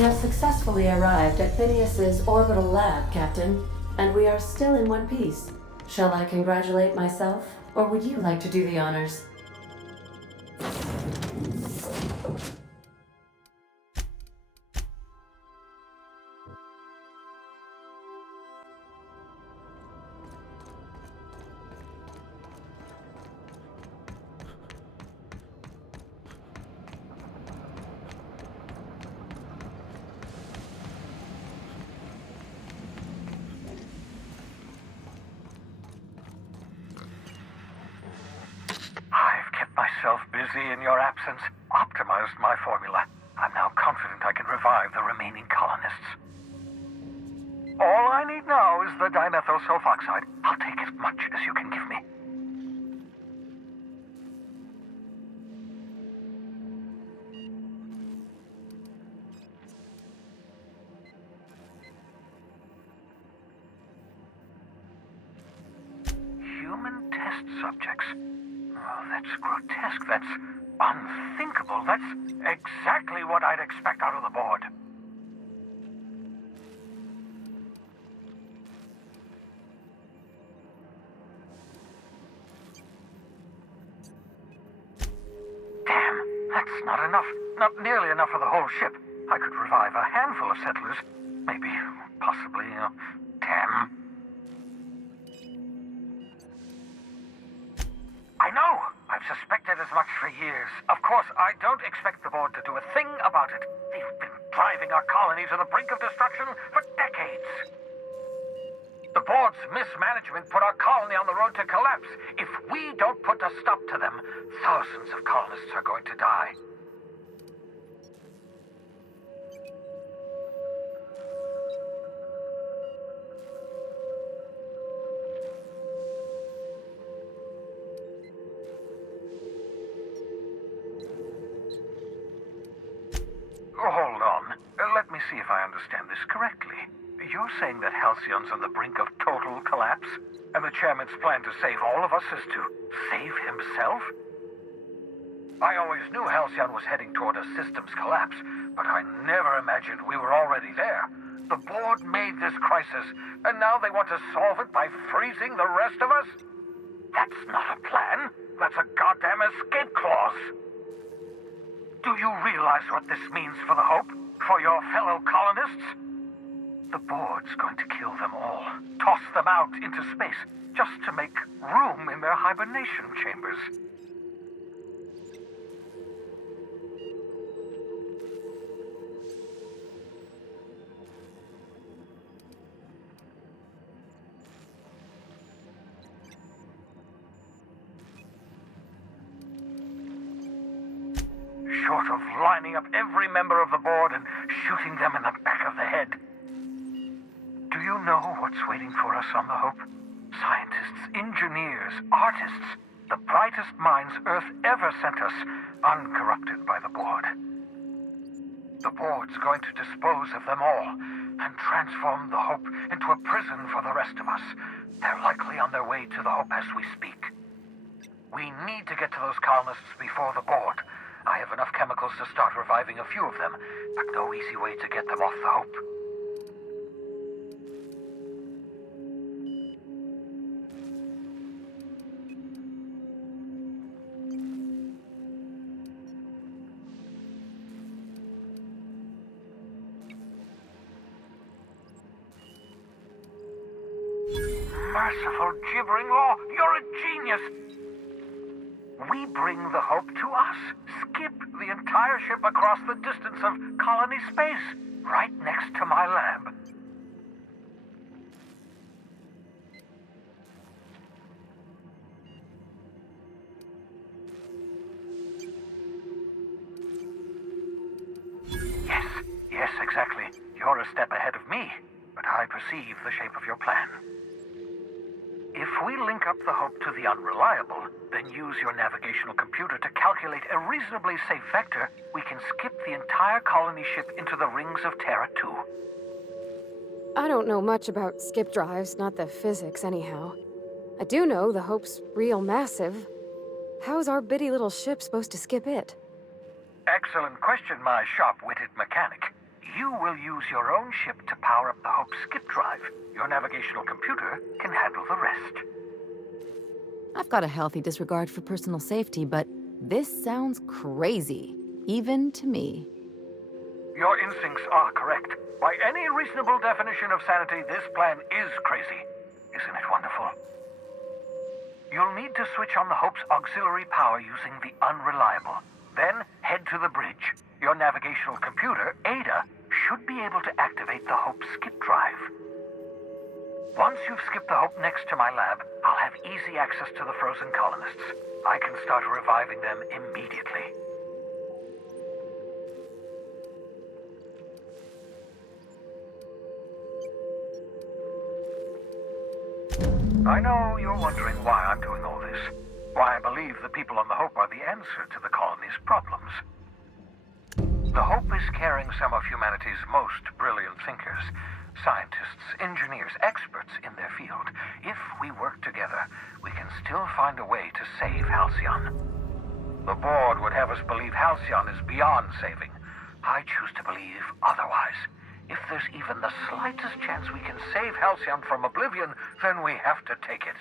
We have successfully arrived at Phineas's orbital lab, Captain, and we are still in one piece. Shall I congratulate myself, or would you like to do the honors? I've kept myself busy in your absence, optimized my formula. I'm now confident I can revive the remaining colonists. All I need now is the dimethyl sulfoxide. I'll take as much as you can give me. Human test subjects. Oh, that's grotesque. That's unthinkable. That's exactly what I'd expect out of the board. Damn, that's not enough. Not nearly enough for the whole ship. I could revive a handful of settlers. Maybe, possibly, damn. I know! I've suspected as much for years. Of course, I don't expect the board to do a thing about it. They've been driving our colony to the brink of destruction for decades. The board's mismanagement put our colony on the road to collapse. If we don't put a stop to them, thousands of colonists are going to die. Hold on. Let me see if I understand this correctly. You're saying that Halcyon's on the brink of total collapse, and the chairman's plan to save all of us is to save himself? I always knew Halcyon was heading toward a systems collapse, but I never imagined we were already there. The board made this crisis, and now they want to solve it by freezing the rest of us? That's not a plan. That's a goddamn escape clause. Do you realize what this means for the Hope? For your fellow colonists? The board's going to kill them all. Toss them out into space, just to make room in their hibernation chambers. Short of lining up every member of the board and shooting them in the back of the head. Do you know what's waiting for us on the Hope? Scientists, engineers, artists, the brightest minds Earth ever sent us, uncorrupted by the board. The board's going to dispose of them all and transform the Hope into a prison for the rest of us. They're likely on their way to the Hope as we speak. We need to get to those colonists before the board. I have enough chemicals to start reviving a few of them, but no easy way to get them off the Hope. Merciful gibbering law, you're a genius! We bring the Hope to us. Skip the entire ship across the distance of colony space, right next to my lab. Yes, exactly. You're a step ahead of me, but I perceive the shape of your plan. If we link up the Hope to the Unreliable, then use your navigational computer to calculate a reasonably safe vector, we can skip the entire colony ship into the rings of Terra 2. I don't know much about skip drives, not the physics anyhow. I do know the Hope's real massive. How's our bitty little ship supposed to skip it? Excellent question, my sharp-witted mechanic. You will use your own ship to power up the Hope's skip drive. Your navigational computer can handle the rest. I've got a healthy disregard for personal safety, but this sounds crazy, even to me. Your instincts are correct. By any reasonable definition of sanity, this plan is crazy. Isn't it wonderful? You'll need to switch on the Hope's auxiliary power using the unreliable. Then head to the bridge. Your navigational computer, Ada, should be able to activate the Hope's skip drive. Once you've skipped the Hope next to my lab, I'll have easy access to the frozen colonists. I can start reviving them immediately. I know you're wondering why I'm doing all this. Why I believe the people on the Hope are the answer to the colony's problems. The Hope is carrying some of humanity's most brilliant thinkers. Scientists, engineers, experts in their field. If we work together, we can still find a way to save Halcyon. The board would have us believe Halcyon is beyond saving. I choose to believe otherwise. If there's even the slightest chance we can save Halcyon from oblivion, then we have to take it.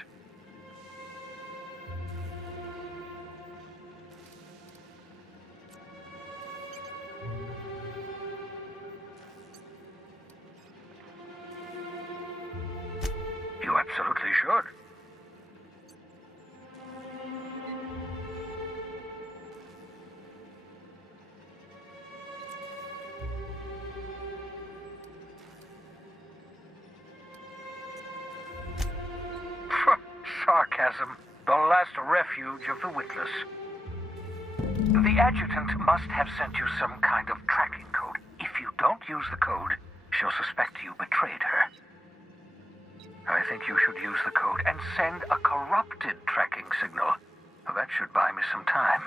You absolutely should. Sarcasm, the last refuge of the witless. The adjutant must have sent you some kind of tracking code. If you don't use the code, she'll suspect you betrayed her. I think you should use the code and send a corrupted tracking signal. That should buy me some time.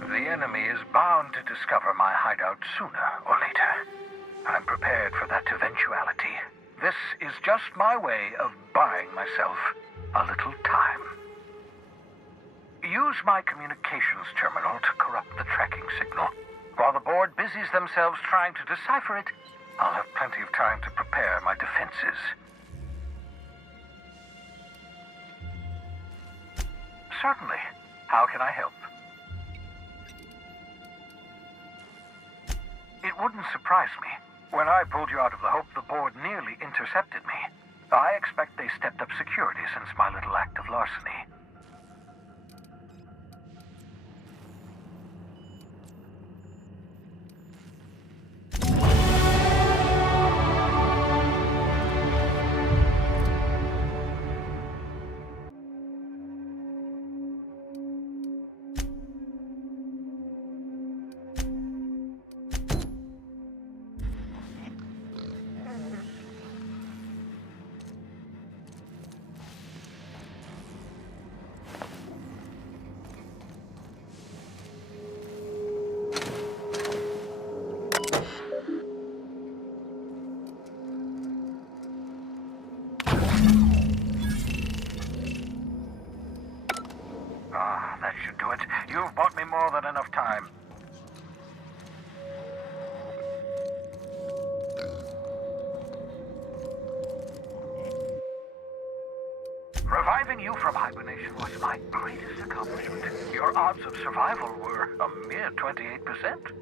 The enemy is bound to discover my hideout sooner or later. I'm prepared for that eventuality. This is just my way of buying myself a little time. Use my communications terminal to corrupt the tracking signal. While the board busies themselves trying to decipher it, I'll have plenty of time to prepare my defenses. Certainly. How can I help? It wouldn't surprise me. When I pulled you out of the Hope, the board nearly intercepted me. I expect they stepped up security since my little act of larceny. That should do it. You've bought me more than enough time. Reviving you from hibernation was my greatest accomplishment. Your odds of survival were a mere 28%.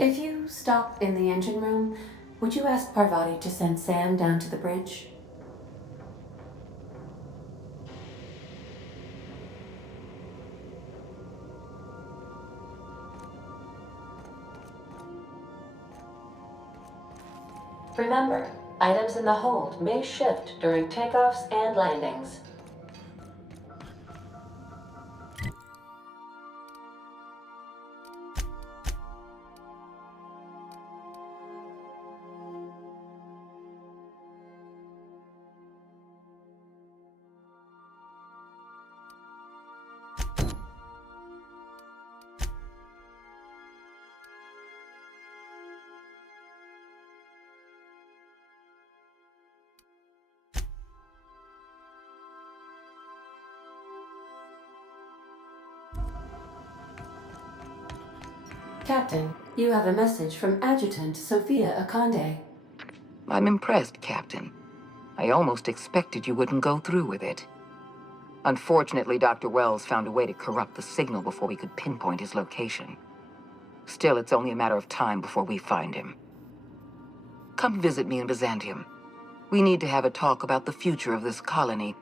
If you stop in the engine room, would you ask Parvati to send Sam down to the bridge? Remember, items in the hold may shift during takeoffs and landings. Captain, you have a message from Adjutant Sophia Akande. I'm impressed, Captain. I almost expected you wouldn't go through with it. Unfortunately, Dr. Wells found a way to corrupt the signal before we could pinpoint his location. Still, it's only a matter of time before we find him. Come visit me in Byzantium. We need to have a talk about the future of this colony.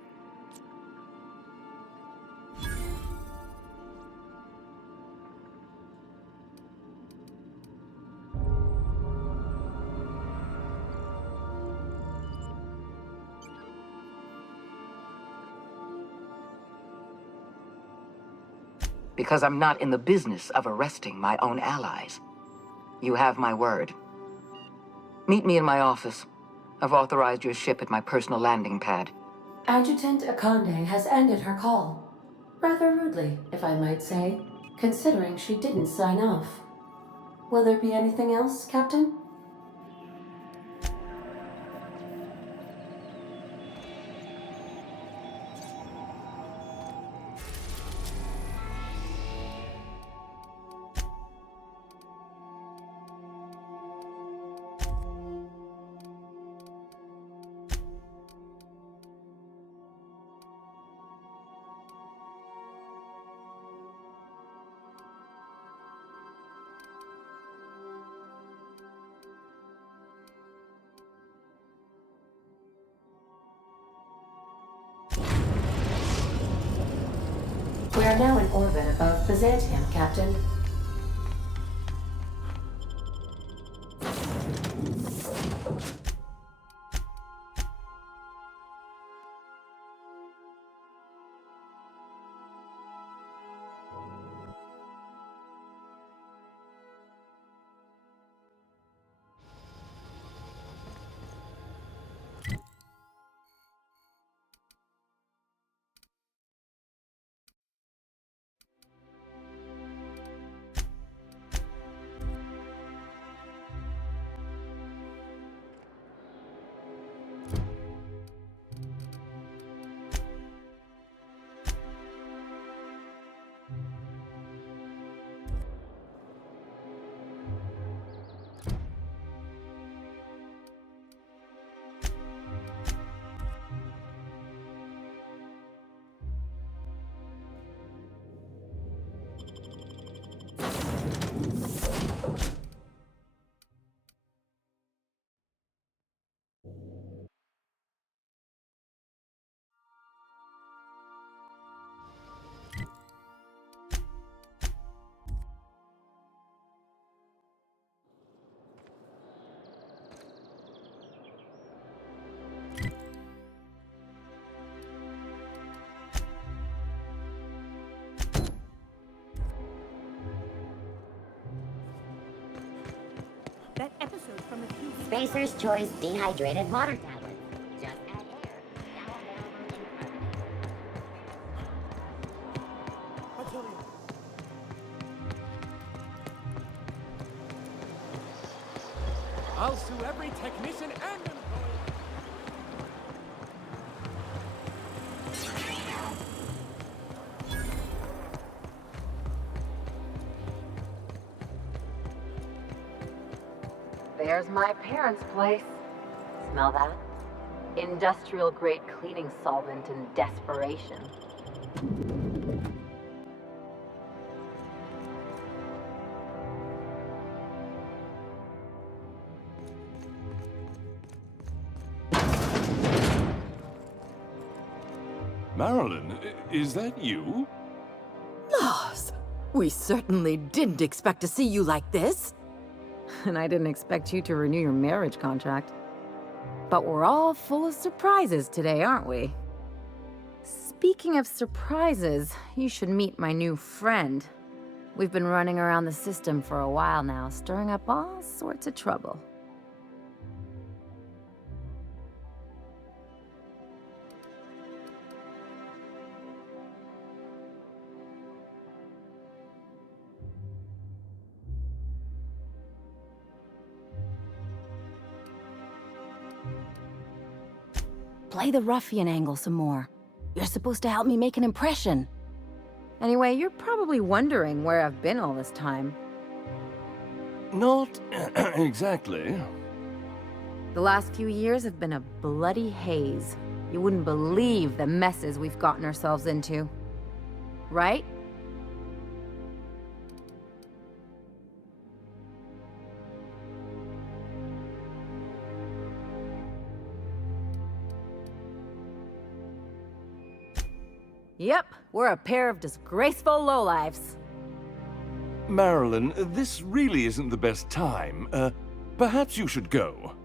Because I'm not in the business of arresting my own allies. You have my word. Meet me in my office. I've authorized your ship at my personal landing pad. Adjutant Akande has ended her call. Rather rudely, if I might say, considering she didn't sign off. Will there be anything else, Captain? We are now in orbit above Byzantium, Captain. That episode from a few Spacer's Choice dehydrated water tablets. Just add air. Now available in I'll sue every technician and employee. There's my parents' place. Smell that? Industrial-grade cleaning solvent in desperation. Marilyn, is that you? Lars, we certainly didn't expect to see you like this. And I didn't expect you to renew your marriage contract. But we're all full of surprises today, aren't we? Speaking of surprises, you should meet my new friend. We've been running around the system for a while now, stirring up all sorts of trouble. Play the ruffian angle some more. You're supposed to help me make an impression. Anyway, you're probably wondering where I've been all this time. Not exactly. The last few years have been a bloody haze. You wouldn't believe the messes we've gotten ourselves into. Right? Yep, we're a pair of disgraceful lowlifes. Marilyn, this really isn't the best time. Perhaps you should go.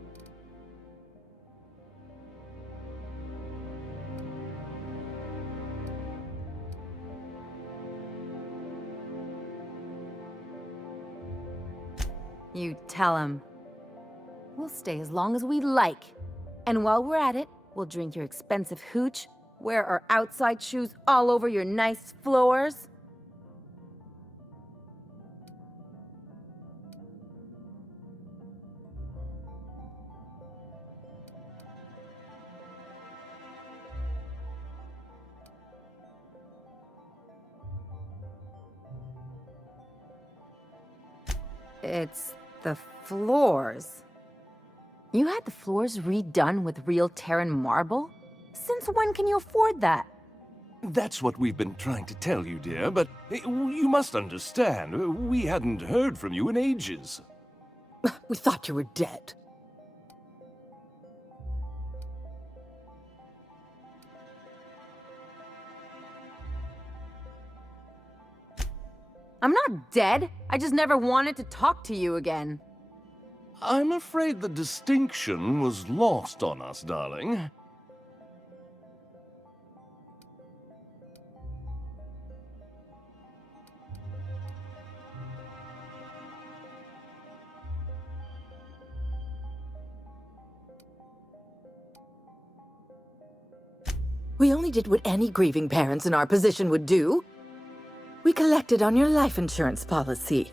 You tell him. We'll stay as long as we like. And while we're at it, we'll drink your expensive hooch, wear our outside shoes all over your nice floors. It's the floors. You had the floors redone with real Terran marble? Since when can you afford that? That's what we've been trying to tell you, dear, but you must understand, we hadn't heard from you in ages. We thought you were dead. I'm not dead. I just never wanted to talk to you again. I'm afraid the distinction was lost on us, darling. We only did what any grieving parents in our position would do. We collected on your life insurance policy.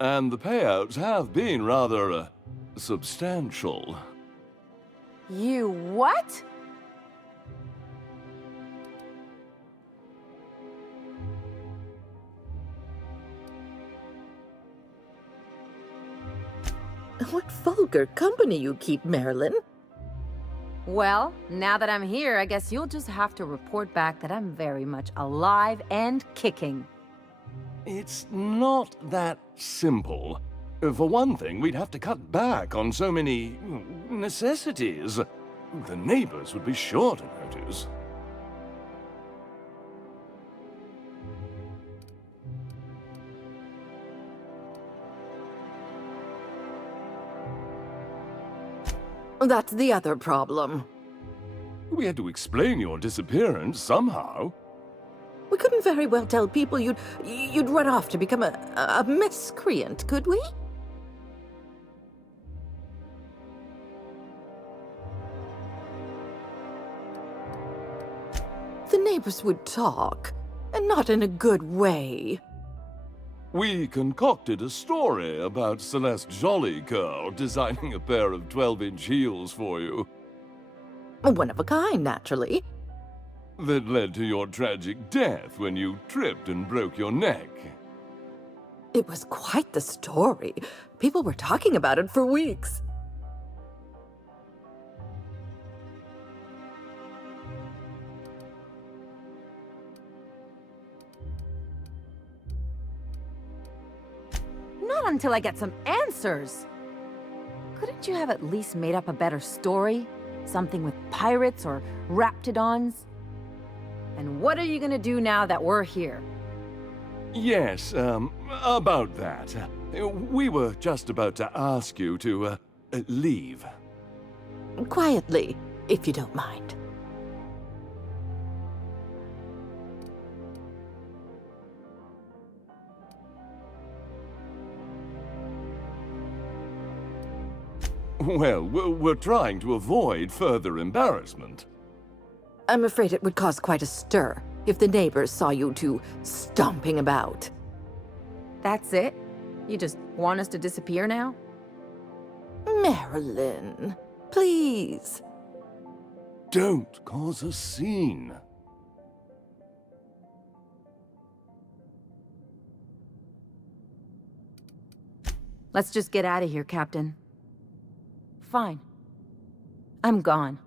And the payouts have been rather, substantial. You what? What vulgar company you keep, Marilyn. Well, now that I'm here, I guess you'll just have to report back that I'm very much alive and kicking. It's not that simple. For one thing, we'd have to cut back on so many necessities. The neighbors would be sure to notice. That's the other problem. We had to explain your disappearance somehow. We couldn't very well tell people you'd run off to become a miscreant, could we? neighbors would talk, and not in a good way. We concocted a story about Celeste Jollycurl designing a pair of 12-inch heels for you. One of a kind, naturally. That led to your tragic death when you tripped and broke your neck. It was quite the story. People were talking about it for weeks. Not until I get some answers. Couldn't you have at least made up a better story? Something with pirates or raptidons? And what are you gonna do now that we're here? Yes, about that. We were just about to ask you to, leave. Quietly, if you don't mind. Well, we're trying to avoid further embarrassment. I'm afraid it would cause quite a stir if the neighbors saw you two stomping about. That's it? You just want us to disappear now? Marilyn, please. Don't cause a scene. Let's just get out of here, Captain. Fine. I'm gone.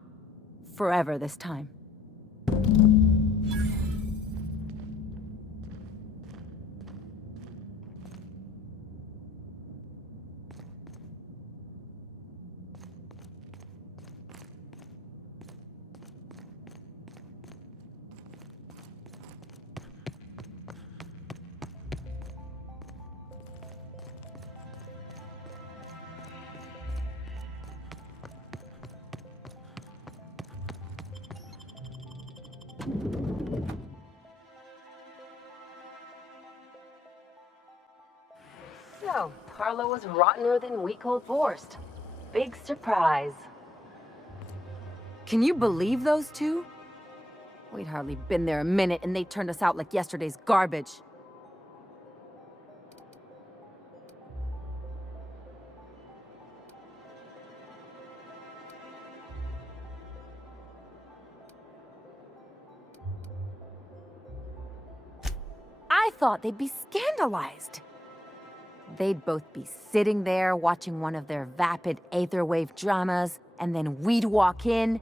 Forever this time. So, Carlo was rottener than week-old Vorst. Big surprise. Can you believe those two? We'd hardly been there a minute and they turned us out like yesterday's garbage. I thought they'd be scandalized. They'd both be sitting there watching one of their vapid aetherwave dramas, and then we'd walk in.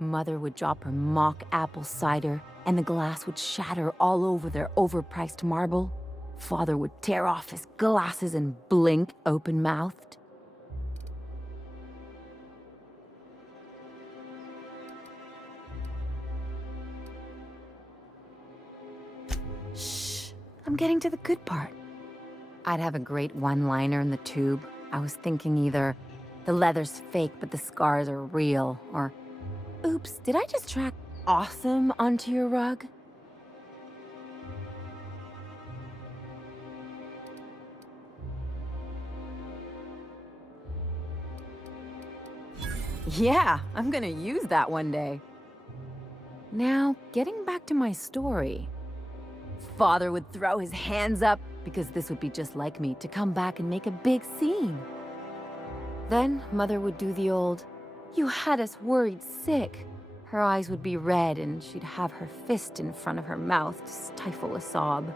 Mother would drop her mock apple cider, and the glass would shatter all over their overpriced marble. Father would tear off his glasses and blink open-mouthed. Shh, I'm getting to the good part. I'd have a great one-liner in the tube. I was thinking either, the leather's fake but the scars are real, or, oops, did I just track awesome onto your rug? Yeah, I'm gonna use that one day. Now, getting back to my story. Father would throw his hands up, because this would be just like me to come back and make a big scene. Then Mother would do the old, "You had us worried sick." Her eyes would be red and she'd have her fist in front of her mouth to stifle a sob.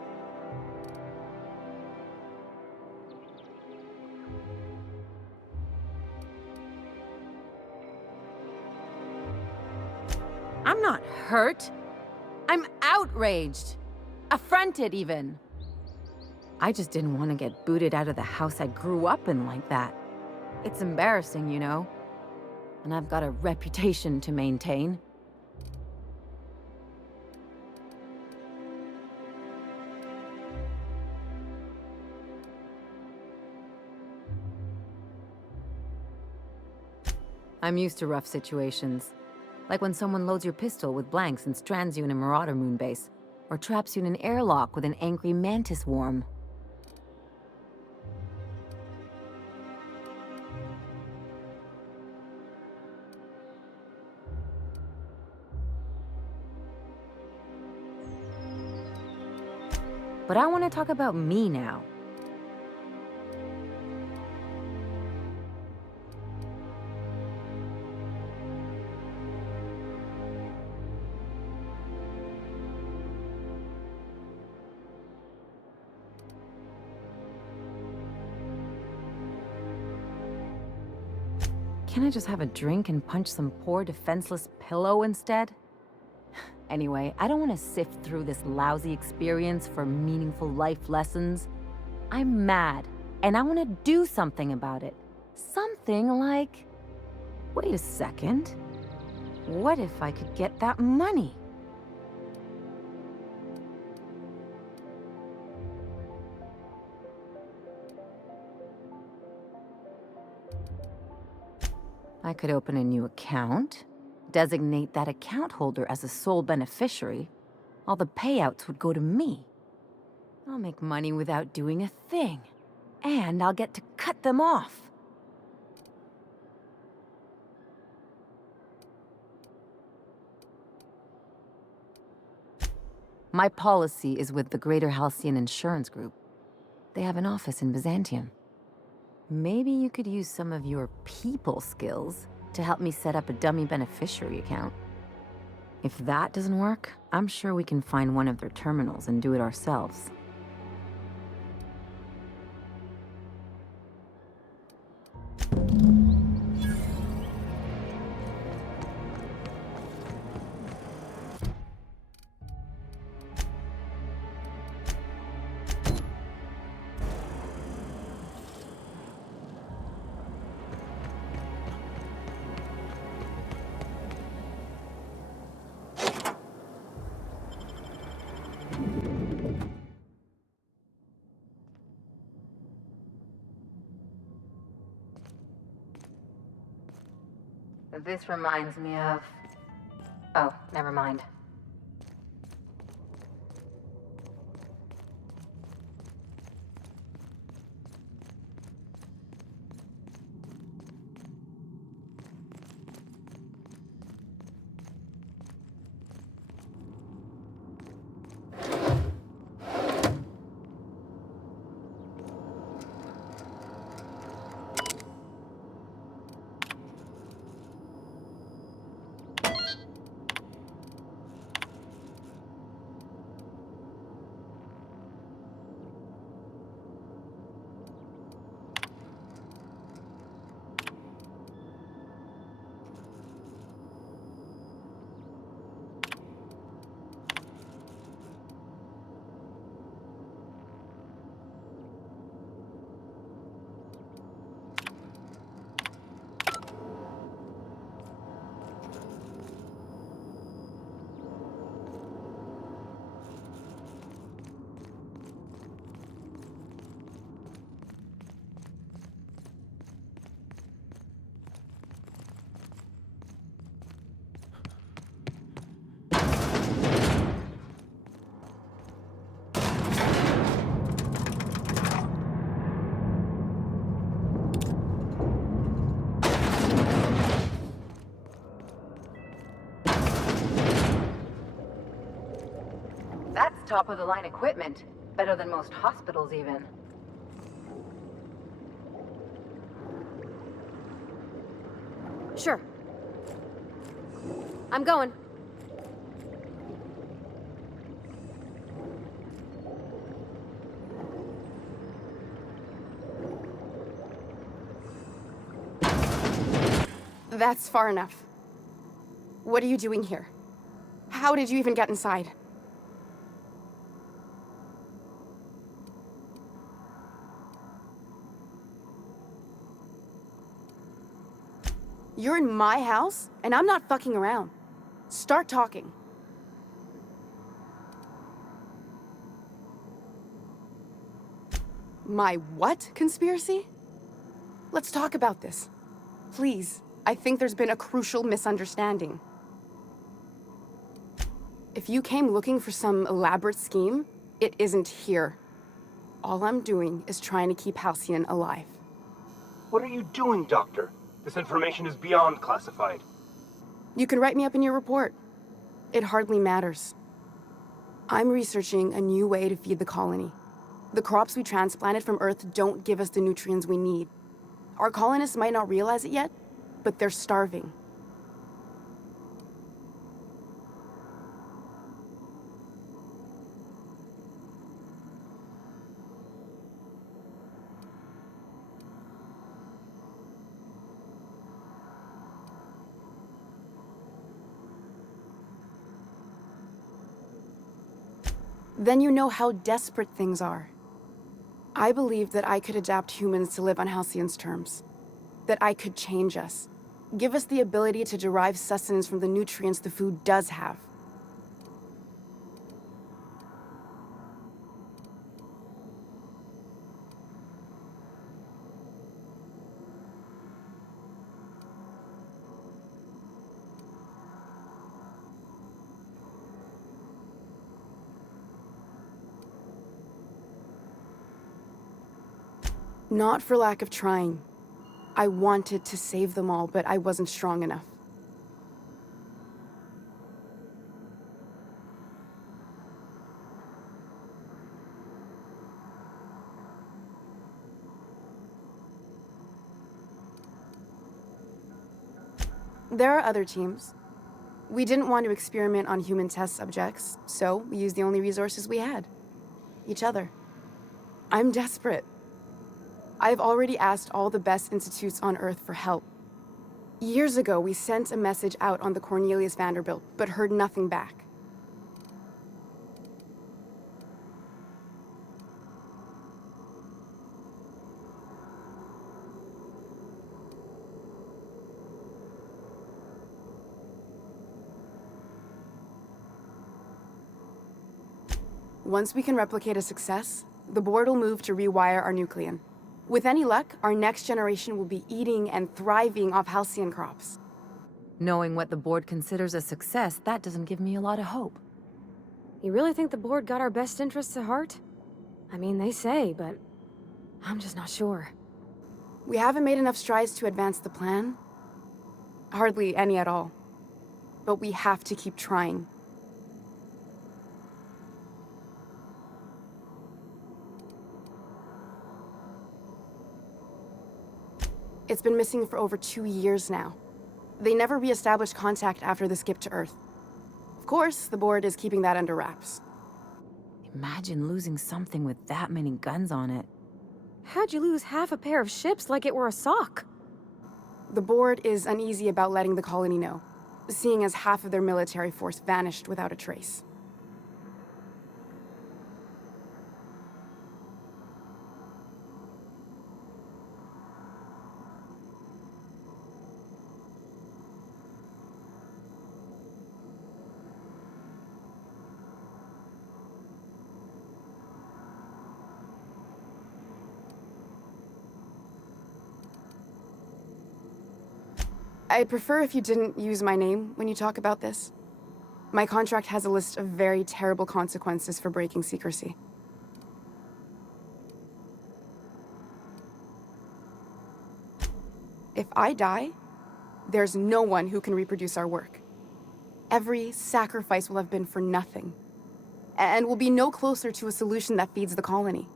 I'm not hurt. I'm outraged. Affronted, even. I just didn't want to get booted out of the house I grew up in like that. It's embarrassing, you know. And I've got a reputation to maintain. I'm used to rough situations. Like when someone loads your pistol with blanks and strands you in a Marauder moonbase, or traps you in an airlock with an angry mantis worm. But I want to talk about me now. Can I just have a drink and punch some poor defenseless pillow instead? Anyway, I don't want to sift through this lousy experience for meaningful life lessons. I'm mad, and I want to do something about it. Something like... Wait a second. What if I could get that money? I could open a new account, designate that account holder as a sole beneficiary. All the payouts would go to me. I'll make money without doing a thing. And I'll get to cut them off. My policy is with the Greater Halcyon Insurance Group. They have an office in Byzantium. Maybe you could use some of your people skills to help me set up a dummy beneficiary account. If that doesn't work, I'm sure we can find one of their terminals and do it ourselves. This reminds me of... Oh, never mind. Top-of-the-line equipment. Better than most hospitals, even. Sure. I'm going. That's far enough. What are you doing here? How did you even get inside? You're in my house, and I'm not fucking around. Start talking. My what conspiracy? Let's talk about this. Please, I think there's been a crucial misunderstanding. If you came looking for some elaborate scheme, it isn't here. All I'm doing is trying to keep Halcyon alive. What are you doing, Doctor? This information is beyond classified. You can write me up in your report. It hardly matters. I'm researching a new way to feed the colony. The crops we transplanted from Earth don't give us the nutrients we need. Our colonists might not realize it yet, but they're starving. Then you know how desperate things are. I believed that I could adapt humans to live on Halcyon's terms. That I could change us. Give us the ability to derive sustenance from the nutrients the food does have. Not for lack of trying. I wanted to save them all, but I wasn't strong enough. There are other teams. We didn't want to experiment on human test subjects, so we used the only resources we had. Each other. I'm desperate. I've already asked all the best institutes on Earth for help. Years ago, we sent a message out on the Cornelius Vanderbilt, but heard nothing back. Once we can replicate a success, the board will move to rewire our nucleon. With any luck, our next generation will be eating and thriving off halcyon crops. Knowing what the board considers a success, that doesn't give me a lot of hope. You really think the board got our best interests at heart? I mean, they say, but I'm just not sure. We haven't made enough strides to advance the plan. Hardly any at all. But we have to keep trying. It's been missing for over 2 years now. They never re-established contact after the skip to Earth. Of course, the board is keeping that under wraps. Imagine losing something with that many guns on it. How'd you lose half a pair of ships like it were a sock? The board is uneasy about letting the colony know, seeing as half of their military force vanished without a trace. I'd prefer if you didn't use my name when you talk about this. My contract has a list of very terrible consequences for breaking secrecy. If I die, there's no one who can reproduce our work. Every sacrifice will have been for nothing, and we'll be no closer to a solution that feeds the colony.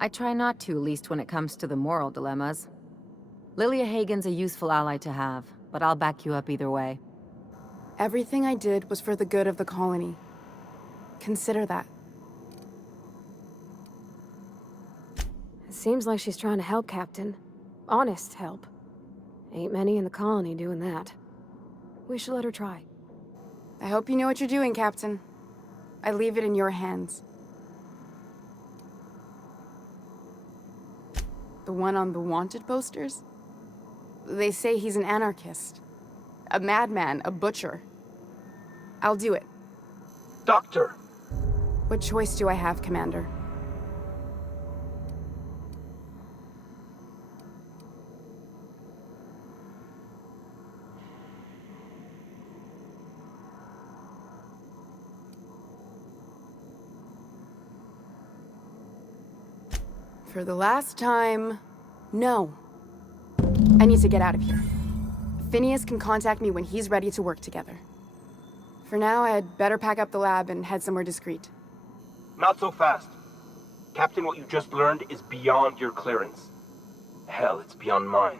I try not to, least when it comes to the moral dilemmas. Lilia Hagen's a useful ally to have, but I'll back you up either way. Everything I did was for the good of the colony. Consider that. It seems like she's trying to help, Captain. Honest help. Ain't many in the colony doing that. We should let her try. I hope you know what you're doing, Captain. I leave it in your hands. The one on the wanted posters? They say he's an anarchist. A madman, a butcher. I'll do it. Doctor! What choice do I have, Commander? For the last time, no. I need to get out of here. Phineas can contact me when he's ready to work together. For now, I'd better pack up the lab and head somewhere discreet. Not so fast. Captain, what you just learned is beyond your clearance. Hell, it's beyond mine.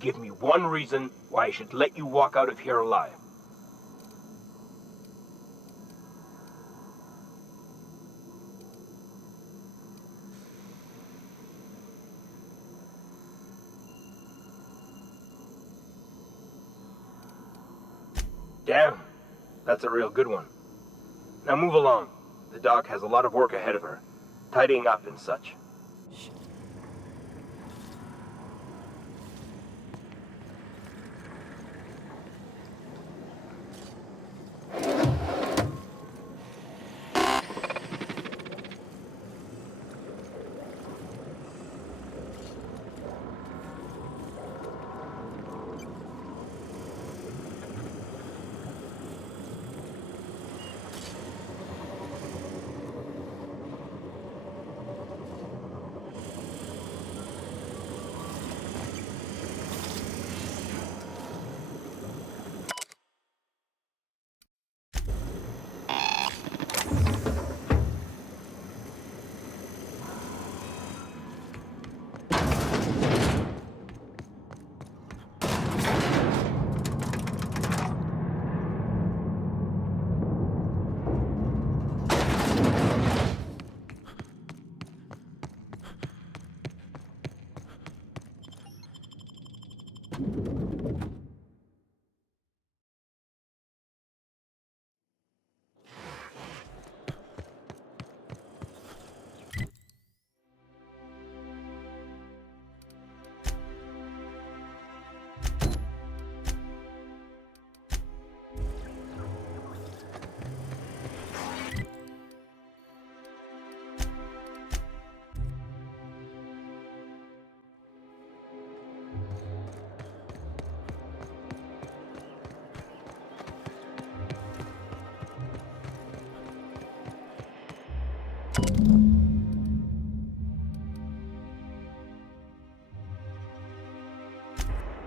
Give me one reason why I should let you walk out of here alive. Damn, that's a real good one. Now move along. The doc has a lot of work ahead of her, tidying up and such.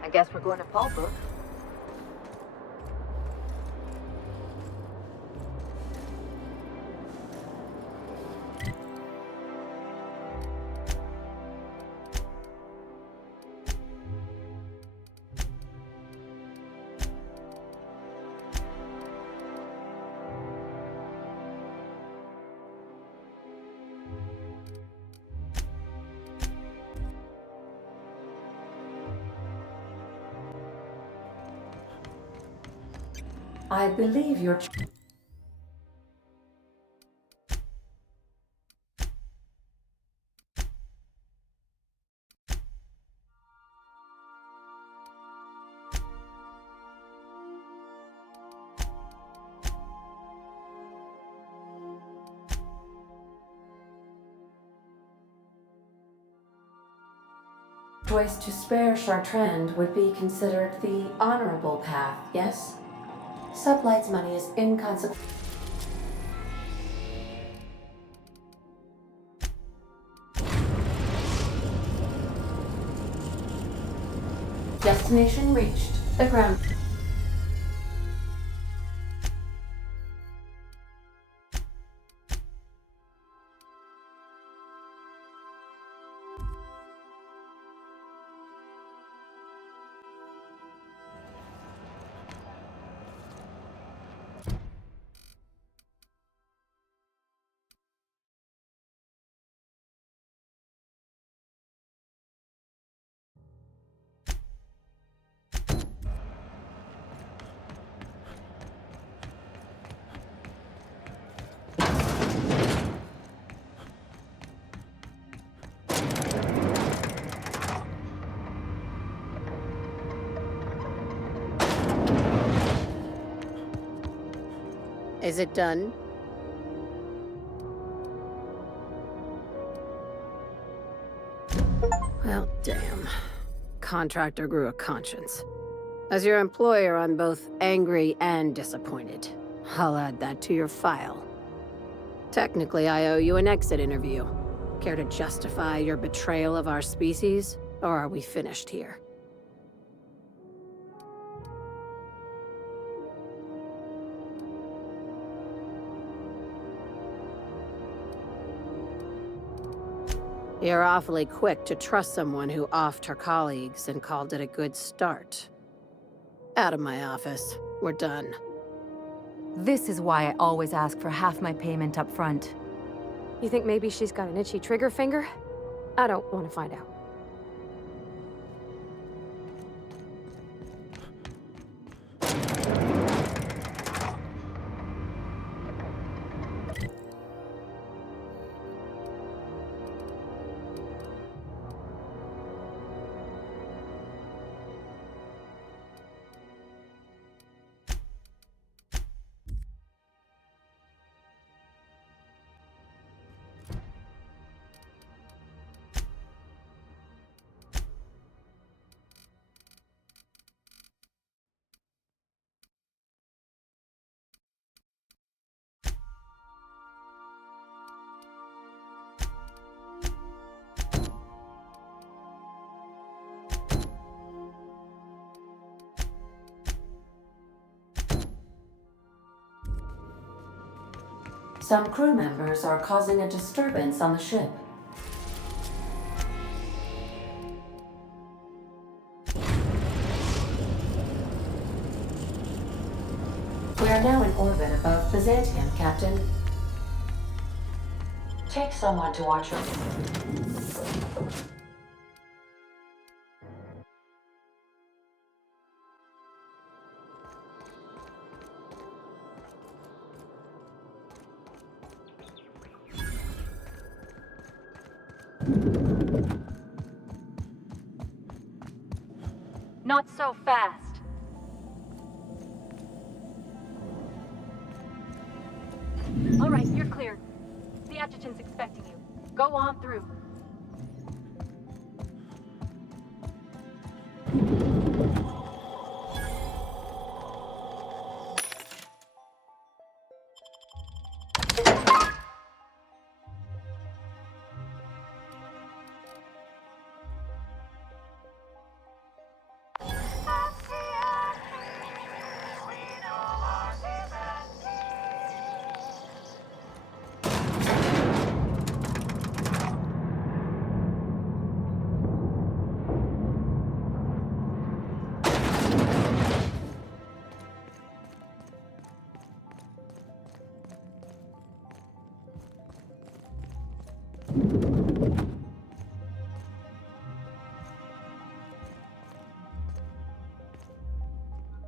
I guess we're going to Fallbrook. I believe you're... choice to spare Chartrand would be considered the honorable path, yes? Sublight's money is inconsequential. Destination reached. The ground. Is it done? Well, damn. Contractor grew a conscience. As your employer, I'm both angry and disappointed. I'll add that to your file. Technically, I owe you an exit interview. Care to justify your betrayal of our species, or are we finished here? You're awfully quick to trust someone who offed her colleagues and called it a good start. Out of my office. We're done. This is why I always ask for half my payment up front. You think maybe she's got an itchy trigger finger? I don't want to find out. Some crew members are causing a disturbance on the ship. We are now in orbit above Byzantium, Captain. Take someone to watch her. Not so fast. All right, you're cleared. The adjutant's expecting you. Go on through.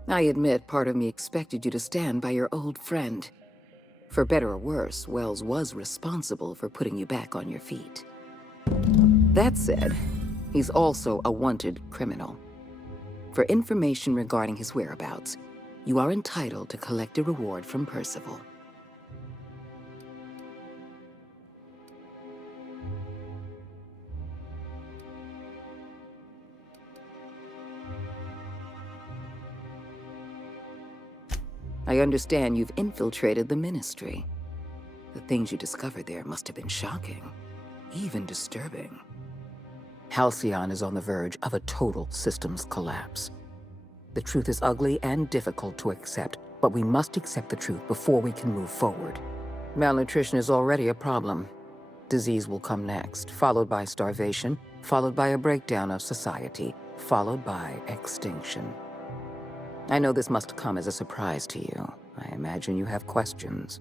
I admit part of me expected you to stand by your old friend. For better or worse, Wells was responsible for putting you back on your feet. That said, he's also a wanted criminal. For information regarding his whereabouts, you are entitled to collect a reward from Percival. I understand you've infiltrated the Ministry. The things you discovered there must have been shocking, even disturbing. Halcyon is on the verge of a total systems collapse. The truth is ugly and difficult to accept, but we must accept the truth before we can move forward. Malnutrition is already a problem. Disease will come next, followed by starvation, followed by a breakdown of society, followed by extinction. I know this must come as a surprise to you. I imagine you have questions.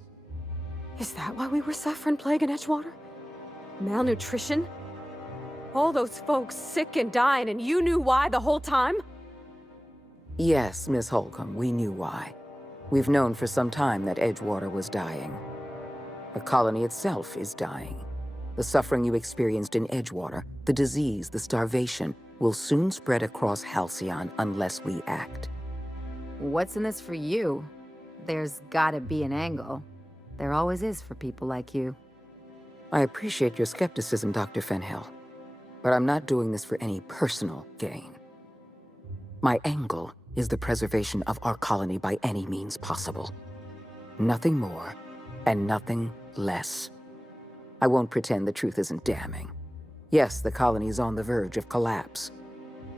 Is that why we were suffering plague in Edgewater? Malnutrition? All those folks sick and dying, and you knew why the whole time? Yes, Miss Holcomb, we knew why. We've known for some time that Edgewater was dying. The colony itself is dying. The suffering you experienced in Edgewater, the disease, the starvation, will soon spread across Halcyon unless we act. What's in this for you? There's gotta be an angle. There always is for people like you. I appreciate your skepticism, Dr. Fenhill, but I'm not doing this for any personal gain. My angle is the preservation of our colony by any means possible. Nothing more, and nothing less. I won't pretend the truth isn't damning. Yes, the colony is on the verge of collapse,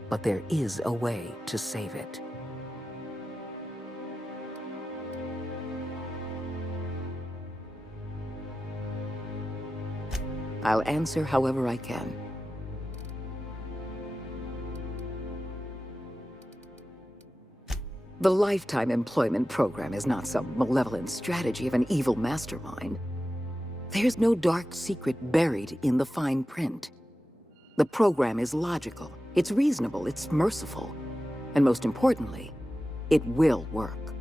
but there is a way to save it. I'll answer however I can. The lifetime employment program is not some malevolent strategy of an evil mastermind. There's no dark secret buried in the fine print. The program is logical, it's reasonable, it's merciful, and most importantly, it will work.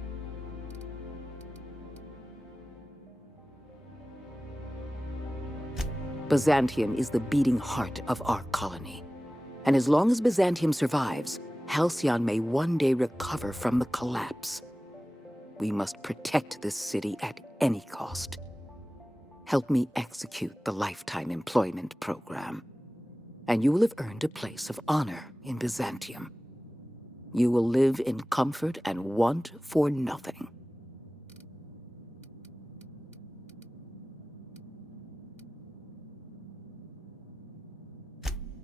Byzantium is the beating heart of our colony. And as long as Byzantium survives, Halcyon may one day recover from the collapse. We must protect this city at any cost. Help me execute the lifetime employment program, and you will have earned a place of honor in Byzantium. You will live in comfort and want for nothing.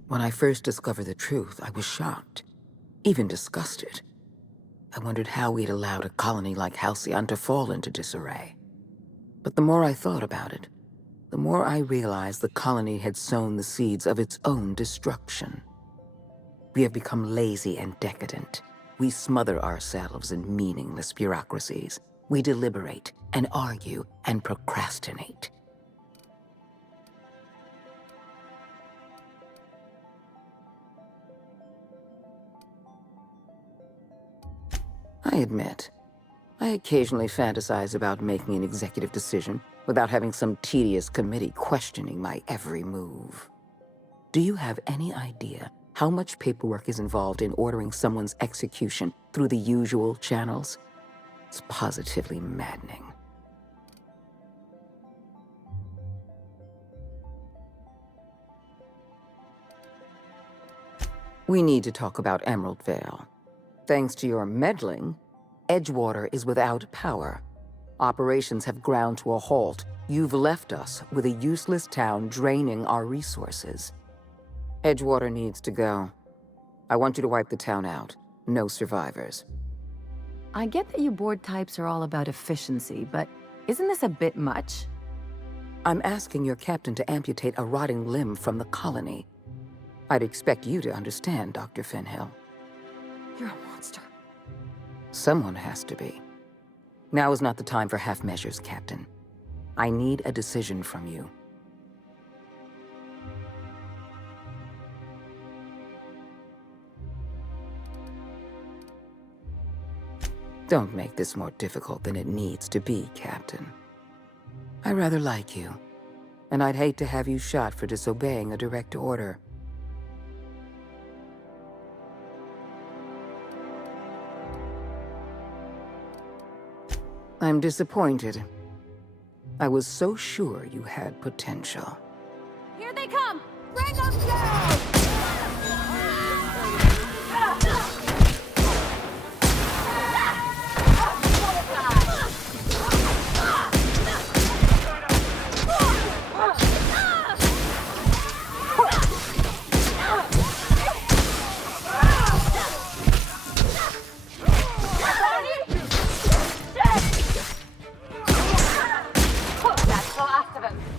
When I first discovered the truth, I was shocked, even disgusted. I wondered how we'd allowed a colony like Halcyon to fall into disarray. But the more I thought about it, the more I realized the colony had sown the seeds of its own destruction. We have become lazy and decadent. We smother ourselves in meaningless bureaucracies. We deliberate and argue and procrastinate. I admit, I occasionally fantasize about making an executive decision without having some tedious committee questioning my every move. Do you have any idea how much paperwork is involved in ordering someone's execution through the usual channels? It's positively maddening. We need to talk Emerald Vale. Thanks to your meddling, Edgewater is without power. Operations have ground to a halt. You've left us with a useless town draining our resources. Edgewater needs to go. I want you to wipe the town out. No survivors. I get that you board types are all about efficiency, but isn't this a bit much? I'm asking your captain to amputate a rotting limb from the colony. I'd expect you to understand, Dr. Fenhill. You're a monster. Someone has to be. Now is not the time for half measures, Captain. I need a decision from you. Don't make this more difficult than it needs to be, Captain. I rather like you, and I'd hate to have you shot for disobeying a direct order. I'm disappointed. I was so sure you had potential. Here they come! Bring them down! That's the last of him.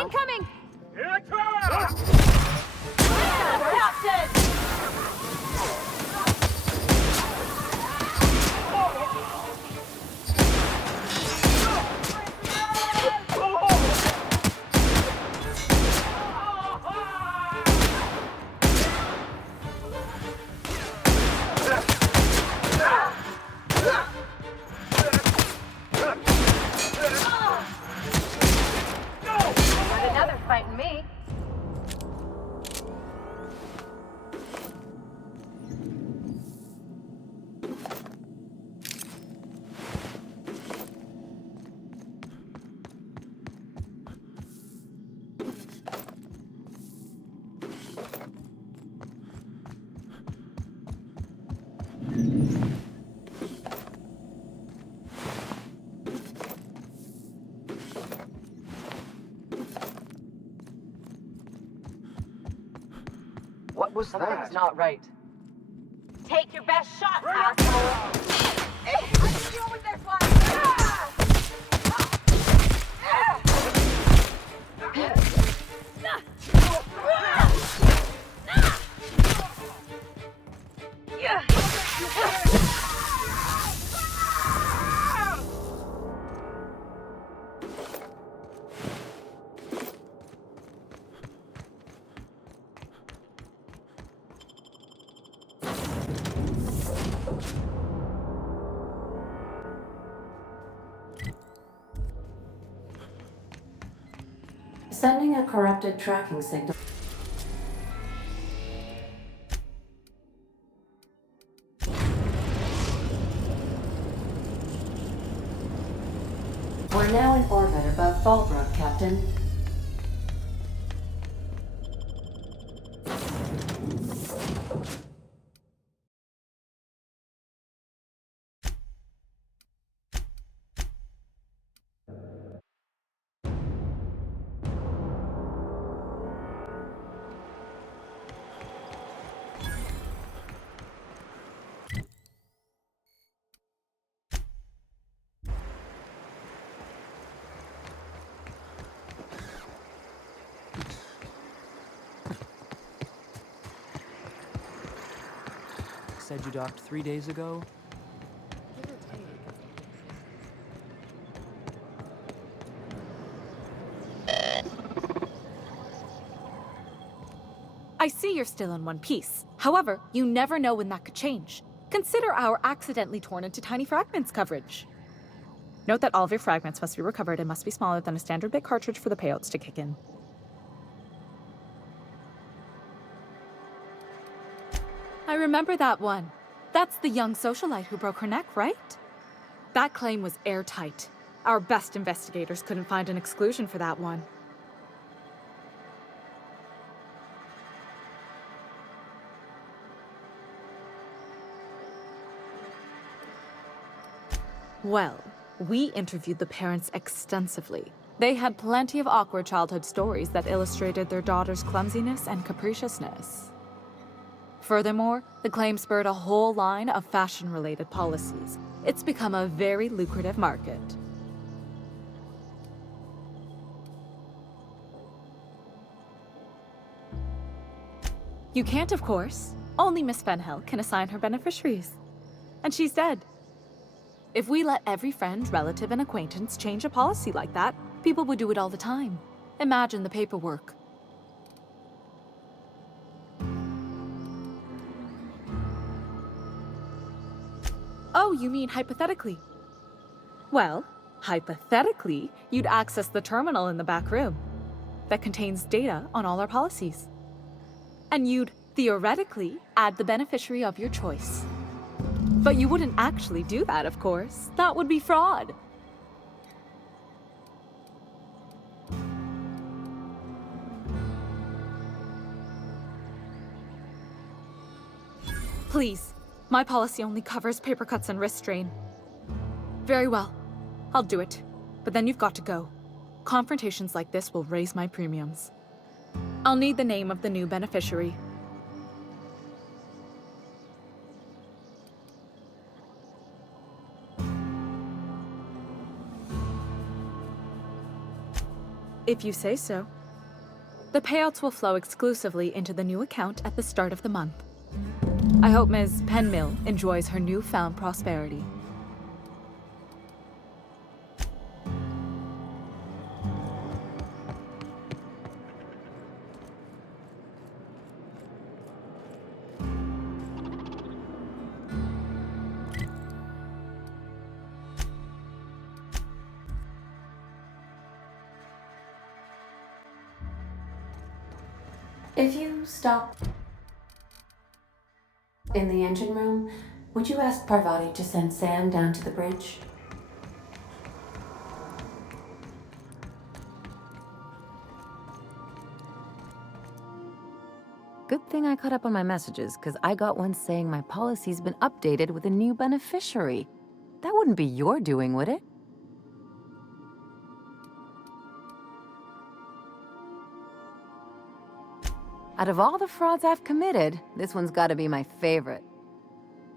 Incoming! Another fighting me. What was Something's that? not right. Take your best shot, asshole! I can deal with this one! Sending a corrupted tracking signal. We're now in orbit above Fallbrook, Captain. Said you docked 3 days ago? I see you're still in one piece. However, you never know when that could change. Consider our accidentally torn into tiny fragments coverage. Note that all of your fragments must be recovered and must be smaller than a standard bit cartridge for the payouts to kick in. I remember that one. That's the young socialite who broke her neck, right? That claim was airtight. Our best investigators couldn't find an exclusion for that one. Well, we interviewed the parents extensively. They had plenty of awkward childhood stories that illustrated their daughter's clumsiness and capriciousness. Furthermore, the claim spurred a whole line of fashion-related policies. It's become a very lucrative market. You can't, of course. Only Miss Fenhill can assign her beneficiaries. And she's dead. If we let every friend, relative, and acquaintance change a policy like that, people would do it all the time. Imagine the paperwork. Oh, you mean hypothetically? Well, hypothetically, you'd access the terminal in the back room that contains data on all our policies. And you'd, theoretically, add the beneficiary of your choice. But you wouldn't actually do that, of course. That would be fraud. Please, my policy only covers paper cuts and wrist strain. Very well, I'll do it. But then you've got to go. Confrontations like this will raise my premiums. I'll need the name of the new beneficiary. If you say so. The payouts will flow exclusively into the new account at the start of the month. I hope Ms. Penmill enjoys her newfound prosperity. If you stop in the engine room, would you ask Parvati to send Sam down to the bridge? Good thing I caught up on my messages, because I got one saying my policy's been updated with a new beneficiary. That wouldn't be your doing, would it? Out of all the frauds I've committed, this one's gotta be my favorite.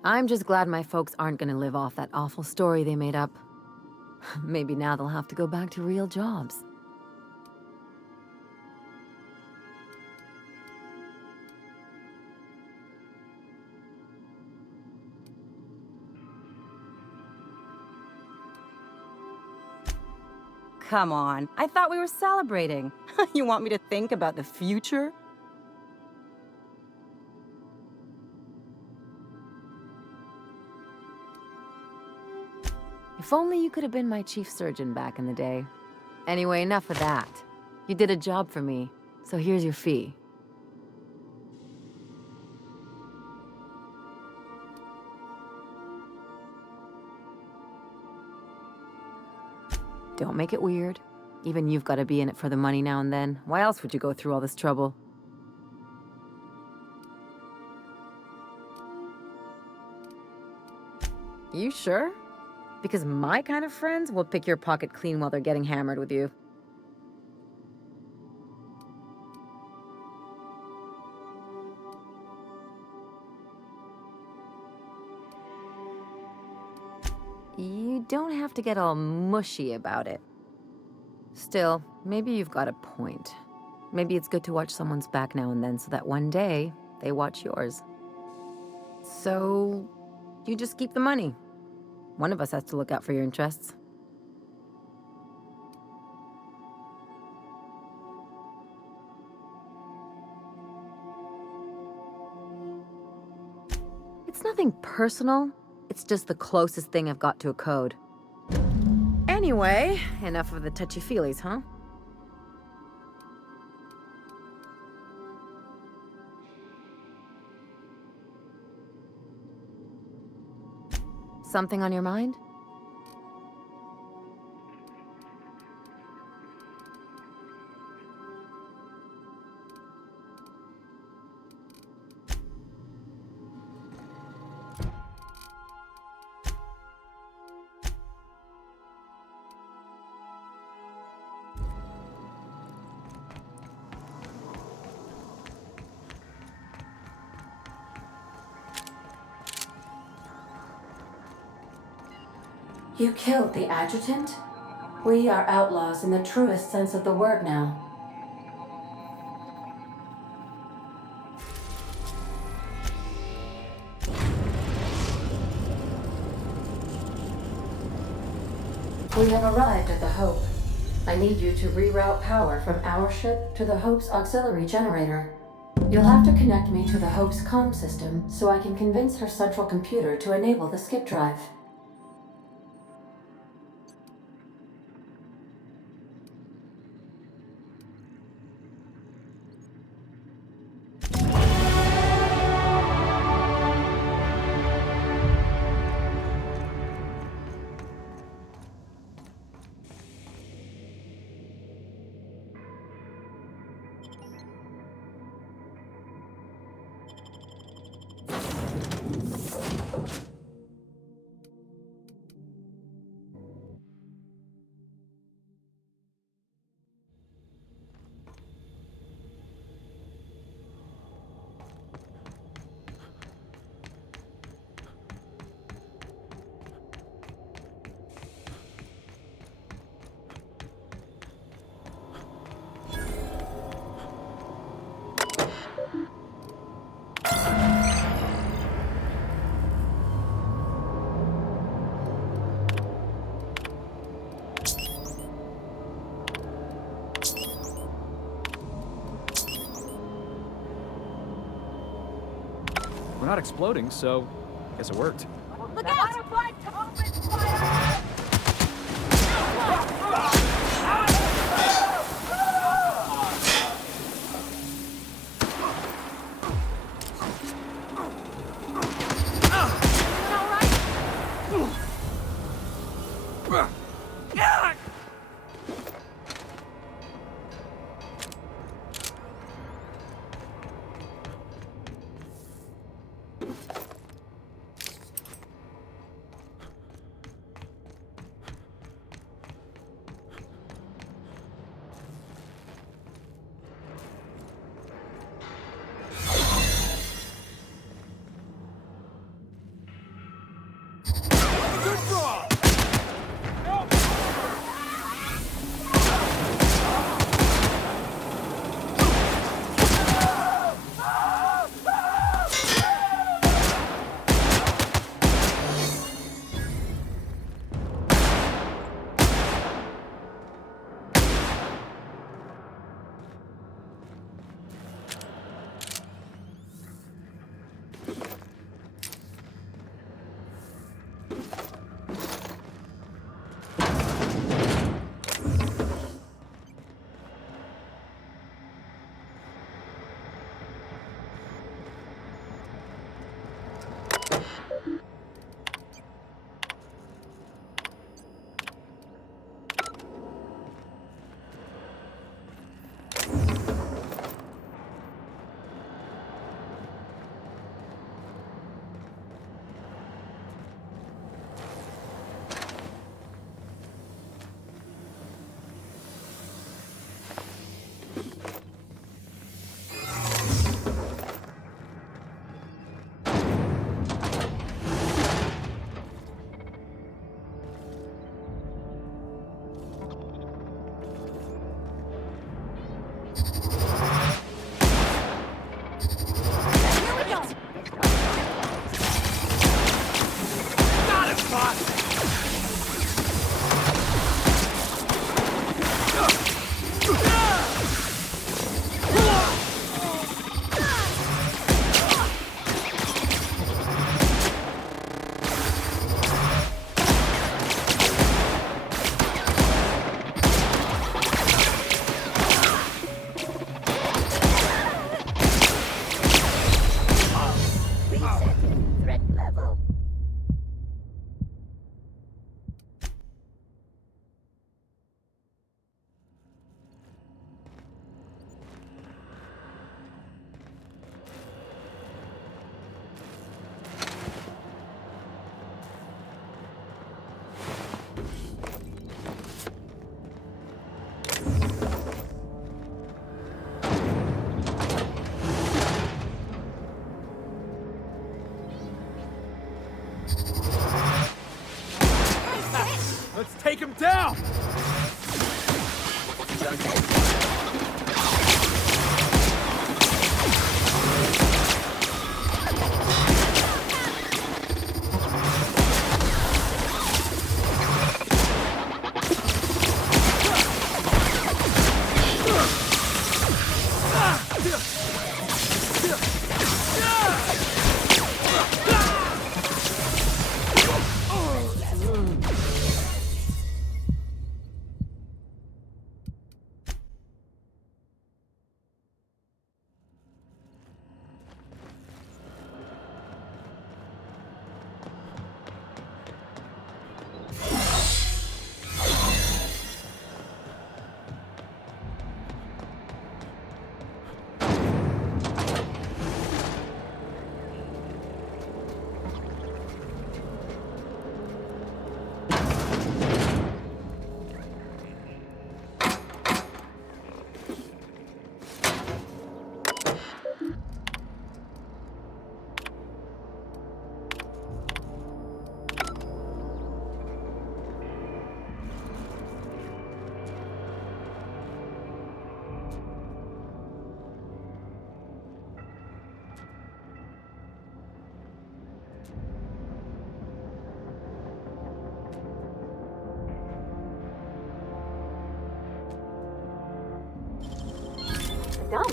I'm just glad my folks aren't gonna live off that awful story they made up. Maybe now they'll have to go back to real jobs. Come on, I thought we were celebrating. You want me to think about the future? If only you could have been my chief surgeon back in the day. Anyway, enough of that. You did a job for me, so here's your fee. Don't make it weird. Even you've got to be in it for the money now and then. Why else would you go through all this trouble? You sure? Because my kind of friends will pick your pocket clean while they're getting hammered with you. You don't have to get all mushy about it. Still, maybe you've got a point. Maybe it's good to watch someone's back now and then so that one day they watch yours. So, you just keep the money. One of us has to look out for your interests. It's nothing personal. It's just the closest thing I've got to a code. Anyway, enough of the touchy-feelies, huh? Something on your mind? You killed the adjutant? We are outlaws in the truest sense of the word now. We have arrived at the Hope. I need you to reroute power from our ship to the Hope's auxiliary generator. You'll have to connect me to the Hope's comm system so I can convince her central computer to enable the skip drive. not exploding, so guess it worked. Look out! Open fire! Let's take him down! Done.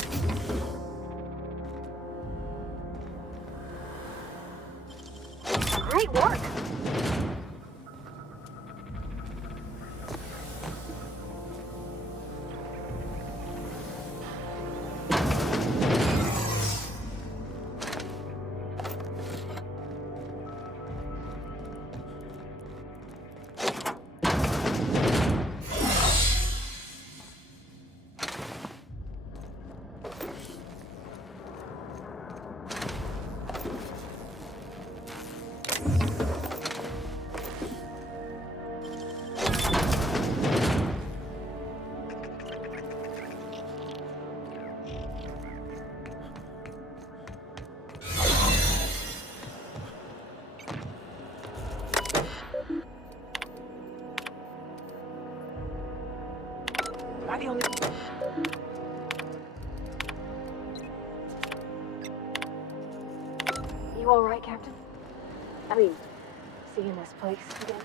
I the only... You all right, Captain? I mean, seeing this place again?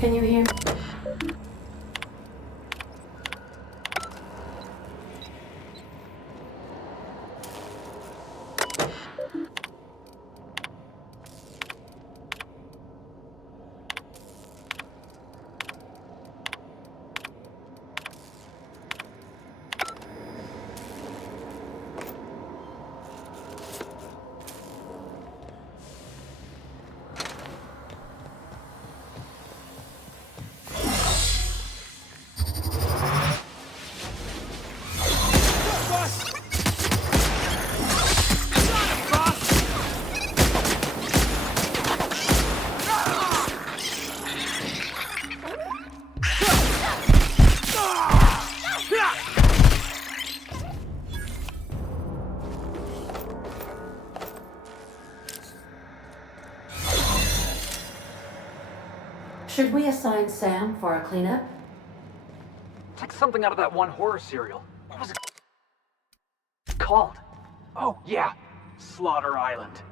Can you hear me? Should we assign Sam for a cleanup? It's like something out of that one horror serial. What was it called? Oh, yeah. Slaughter Island.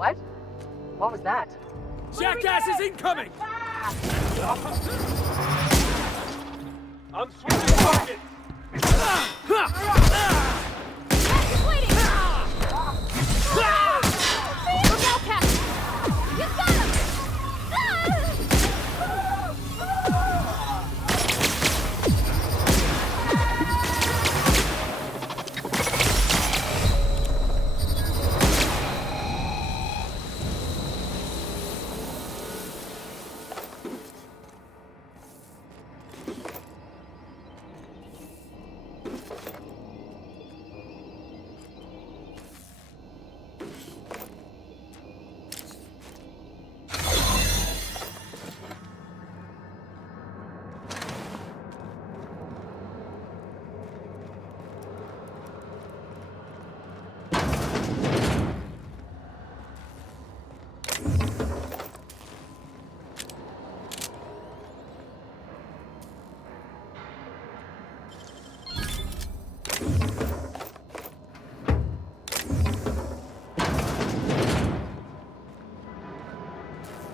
What? What was that? Jackasses incoming! I'm switching target!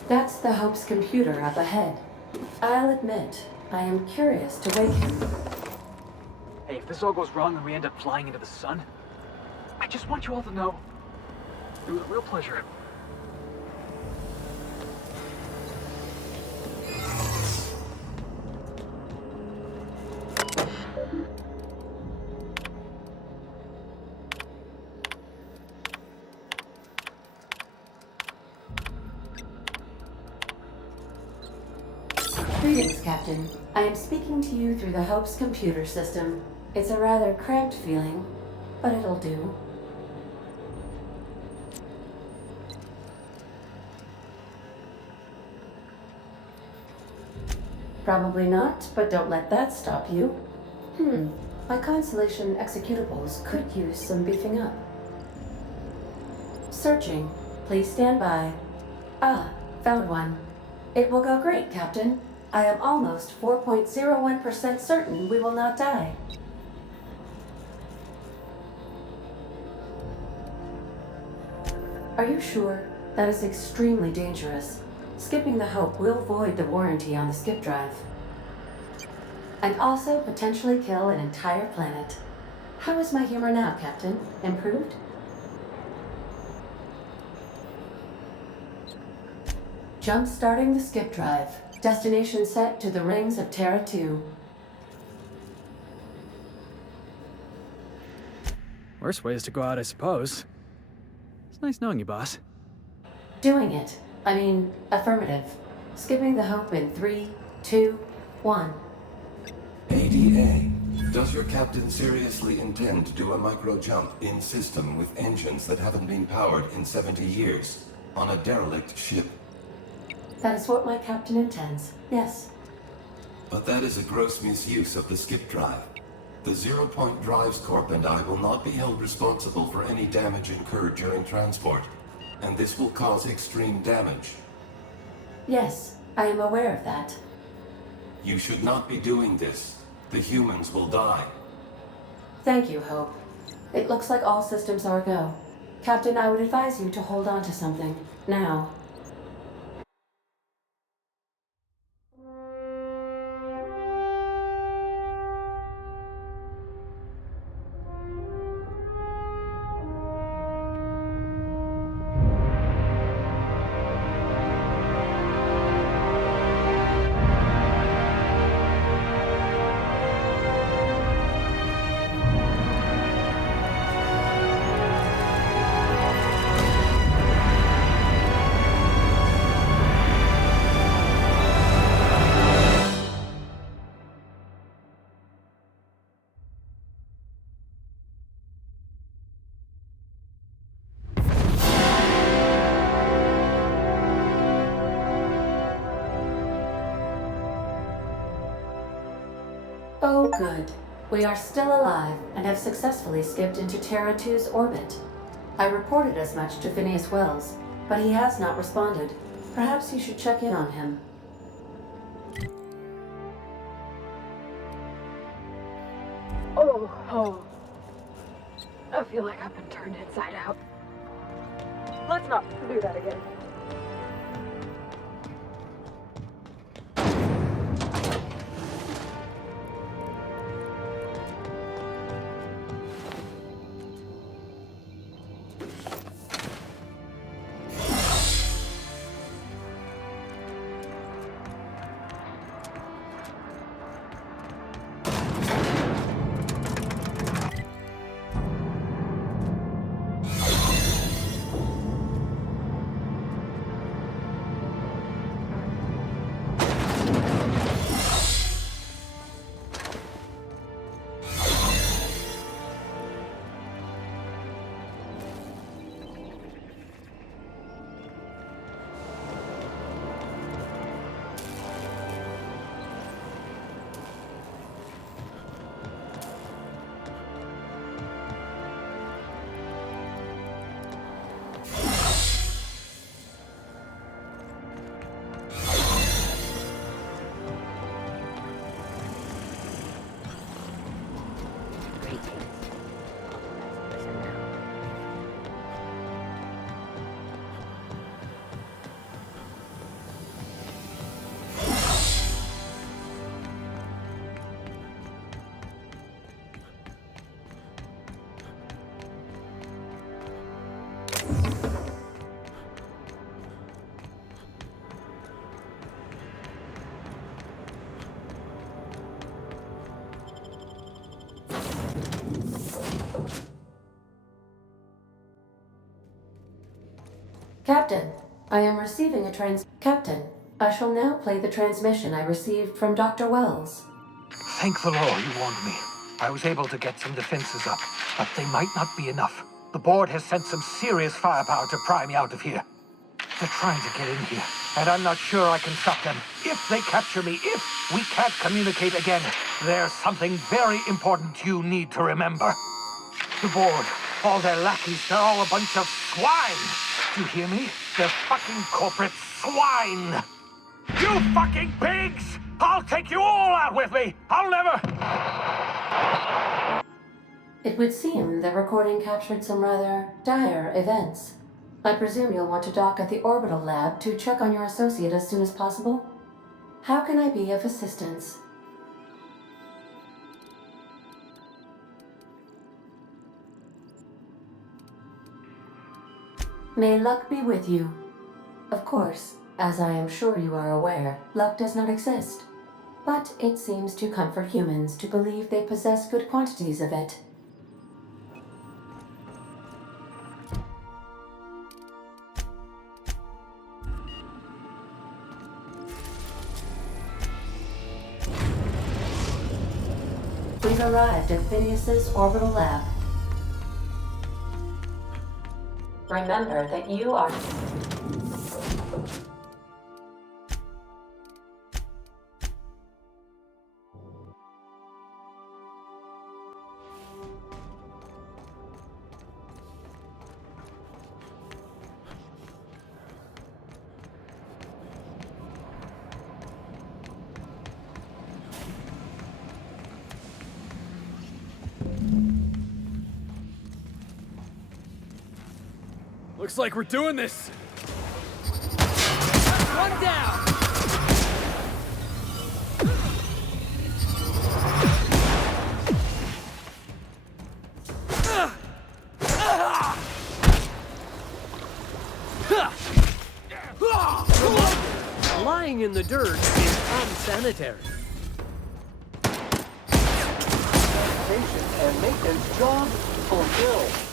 That's the Hope's computer up ahead. I'll admit, I am curious to wake him. Hey, if this all goes wrong and we end up flying into the sun, I just want you all to know it was a real pleasure. Greetings, Captain. I am speaking to you through the Hope's computer system. It's a rather cramped feeling, but it'll do. Probably not, but don't let that stop you. My Constellation executables could use some beefing up. Searching. Please stand by. Ah, found one. It will go great, Captain. I am almost 4.01% certain we will not die. Are you sure? That is extremely dangerous. Skipping the Hope will void the warranty on the skip drive. And also potentially kill an entire planet. How is my humor now, Captain? Improved? Jump-starting the skip drive. Destination set to the rings of Terra 2. Worst way is to go out, I suppose. It's nice knowing you, boss. Doing it. I mean, affirmative. Skipping the Hope in 3, 2, 1. ADA, does your captain seriously intend to do a micro-jump in system with engines that haven't been powered in 70 years on a derelict ship? That is what my captain intends, yes. But that is a gross misuse of the skip drive. The Zero Point Drives Corp and I will not be held responsible for any damage incurred during transport, and this will cause extreme damage. Yes, I am aware of that. You should not be doing this. The humans will die. Thank you, Hope. It looks like all systems are go. Captain, I would advise you to hold on to something. Now. Oh, good. We are still alive and have successfully skipped into Terra 2's orbit. I reported as much to Phineas Wells, but he has not responded. Perhaps you should check in on him. Oh. I feel like I've been turned inside out. Let's not do that again. Captain, I am receiving a Captain, I shall now play the transmission I received from Dr. Wells. Thank the Lord you warned me. I was able to get some defenses up, but they might not be enough. The board has sent some serious firepower to pry me out of here. They're trying to get in here, and I'm not sure I can stop them. If they capture me, if we can't communicate again, there's something very important you need to remember. The board, all their lackeys, they're all a bunch of swine. Do you hear me? They're fucking corporate swine. You fucking pigs! I'll take you all out with me! I'll never... It would seem the recording captured some rather dire events. I presume you'll want to dock at the orbital lab to check on your associate as soon as possible? How can I be of assistance? May luck be with you. Of course, as I am sure you are aware, luck does not exist. But it seems to comfort humans to believe they possess good quantities of it. We've arrived at Phineas's orbital lab. Remember that you are... Looks like we're doing this! One down! Lying in the dirt is unsanitary. Patient and maintenance job fulfilled.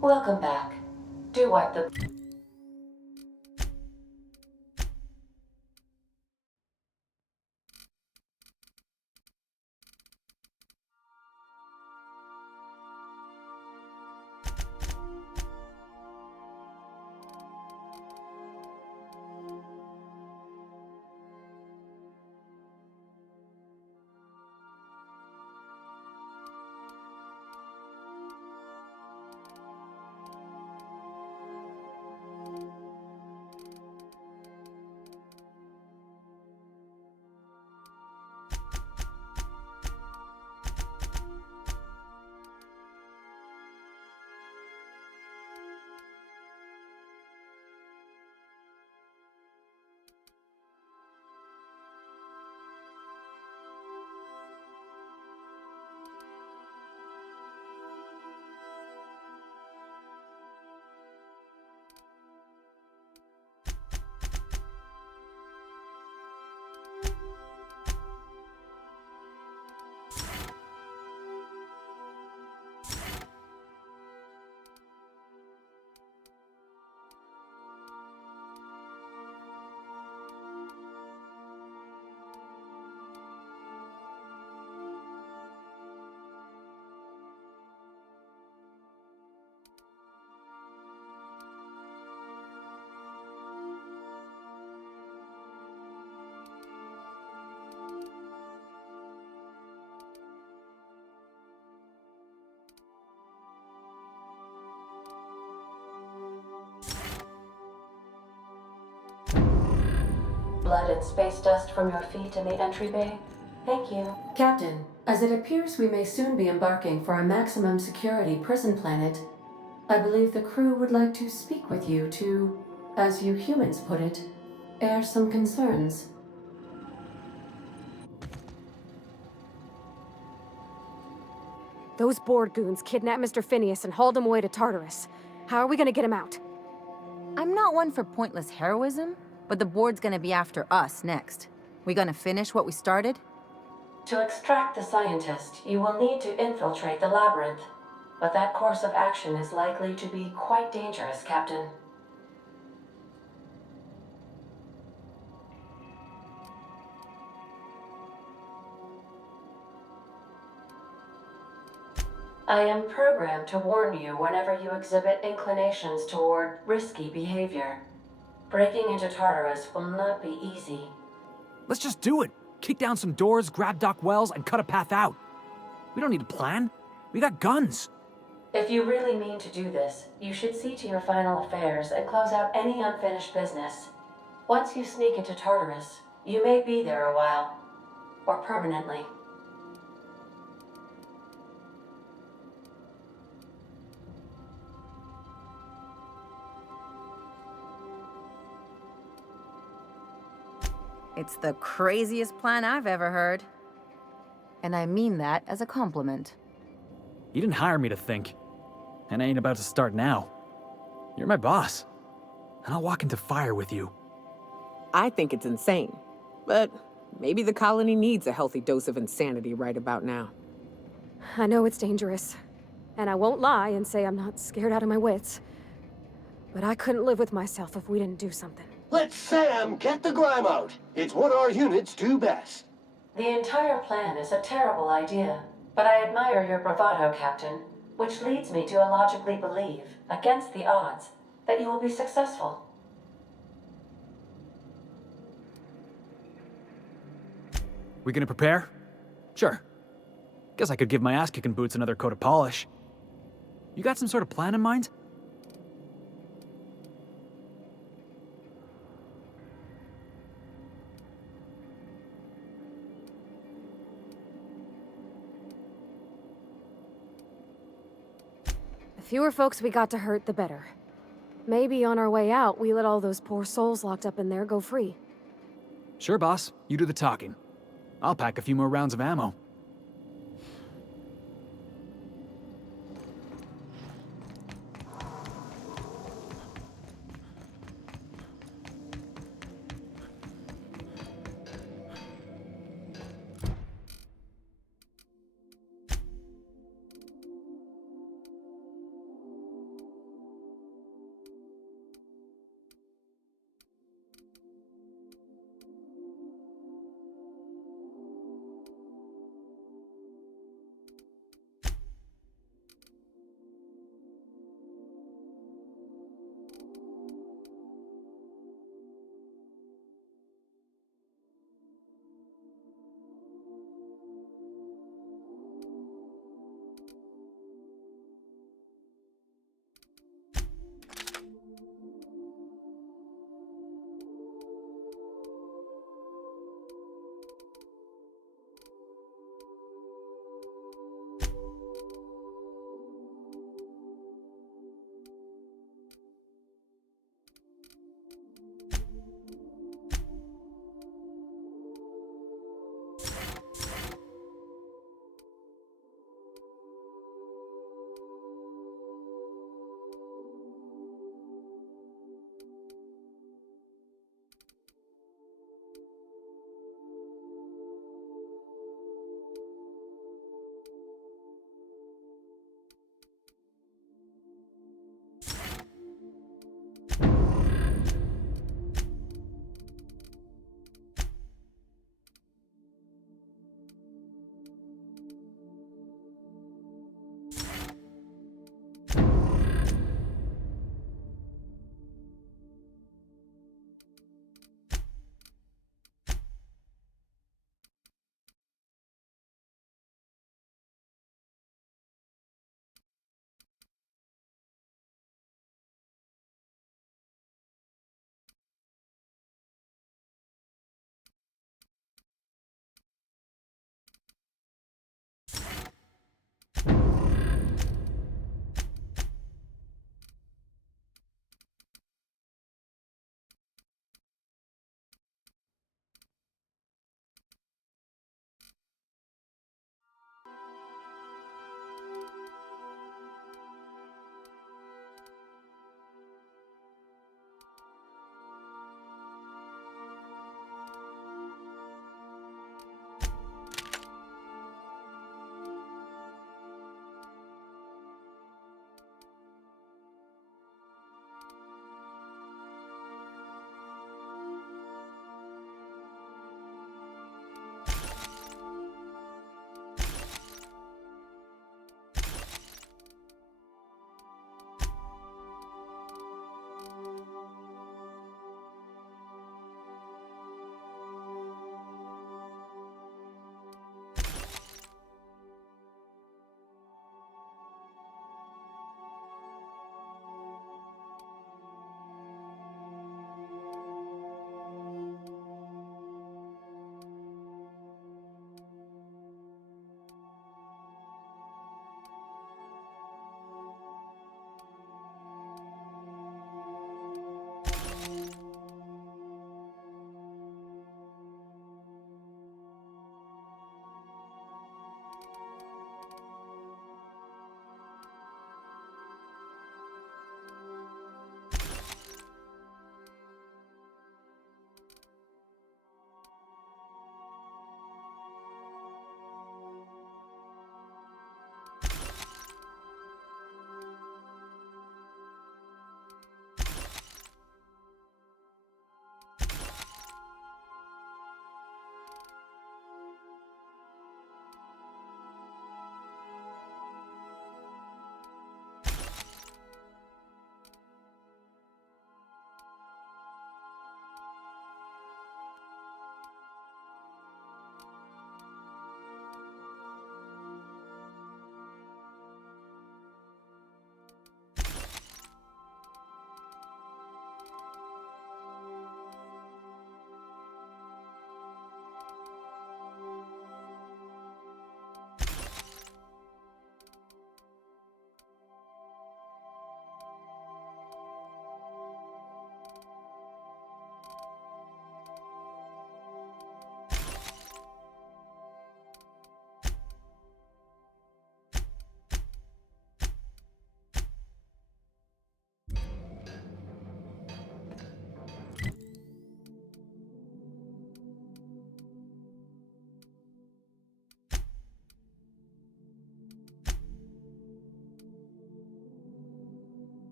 Welcome back. Do wipe the... Blood and space dust from your feet in the entry bay? Thank you. Captain, as it appears we may soon be embarking for a maximum security prison planet, I believe the crew would like to speak with you to, as you humans put it, air some concerns. Those board goons kidnapped Mr. Phineas and hauled him away to Tartarus. How are we gonna get him out? I'm not one for pointless heroism, but the board's gonna be after us next. We gonna finish what we started? To extract the scientist, you will need to infiltrate the labyrinth. But that course of action is likely to be quite dangerous, Captain. I am programmed to warn you whenever you exhibit inclinations toward risky behavior. Breaking into Tartarus will not be easy. Let's just do it. Kick down some doors, grab Doc Wells, and cut a path out. We don't need a plan. We got guns. If you really mean to do this, you should see to your final affairs and close out any unfinished business. Once you sneak into Tartarus, you may be there a while. Or permanently. It's the craziest plan I've ever heard. And I mean that as a compliment. You didn't hire me to think. And I ain't about to start now. You're my boss. And I'll walk into fire with you. I think it's insane. But maybe the colony needs a healthy dose of insanity right about now. I know it's dangerous. And I won't lie and say I'm not scared out of my wits. But I couldn't live with myself if we didn't do something. Let Sam get the grime out. It's what our units do best. The entire plan is a terrible idea, but I admire your bravado, Captain, which leads me to illogically believe, against the odds, that you will be successful. We gonna prepare? Sure. Guess I could give my ass-kicking boots another coat of polish. You got some sort of plan in mind? The fewer folks we got to hurt, the better. Maybe on our way out, we let all those poor souls locked up in there go free. Sure, boss. You do the talking. I'll pack a few more rounds of ammo.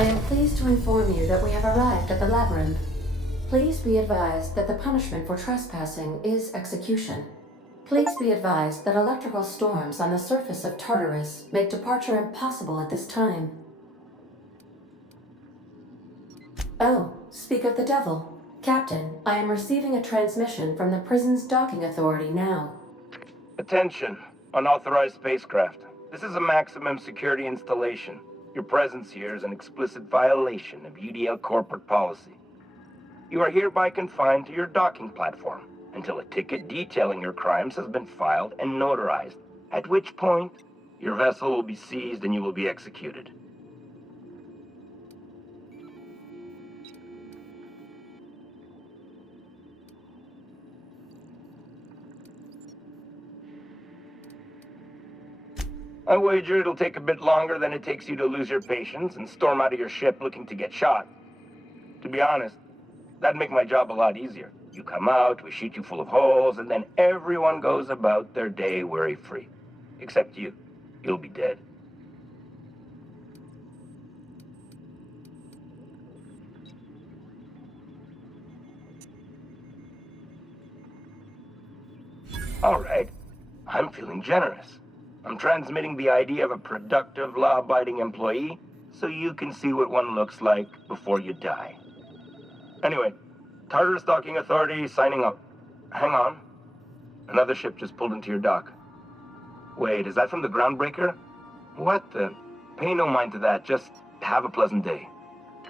I am pleased to inform you that we have arrived at the labyrinth. Please be advised that the punishment for trespassing is execution. Please be advised that electrical storms on the surface of Tartarus make departure impossible at this time. Oh, speak of the devil. Captain, I am receiving a transmission from the prison's docking authority now. Attention, unauthorized spacecraft. This is a maximum security installation. Your presence here is an explicit violation of UDL corporate policy. You are hereby confined to your docking platform until a ticket detailing your crimes has been filed and notarized, at which point your vessel will be seized and you will be executed. I wager it'll take a bit longer than it takes you to lose your patience and storm out of your ship looking to get shot. To be honest, that'd make my job a lot easier. You come out, we shoot you full of holes, and then everyone goes about their day worry-free. Except you. You'll be dead. All right. I'm feeling generous. I'm transmitting the idea of a productive, law-abiding employee so you can see what one looks like before you die. Anyway, Tartarus Docking Authority signing up. Hang on. Another ship just pulled into your dock. Wait, is that from the Groundbreaker? What the? Pay no mind to that. Just have a pleasant day.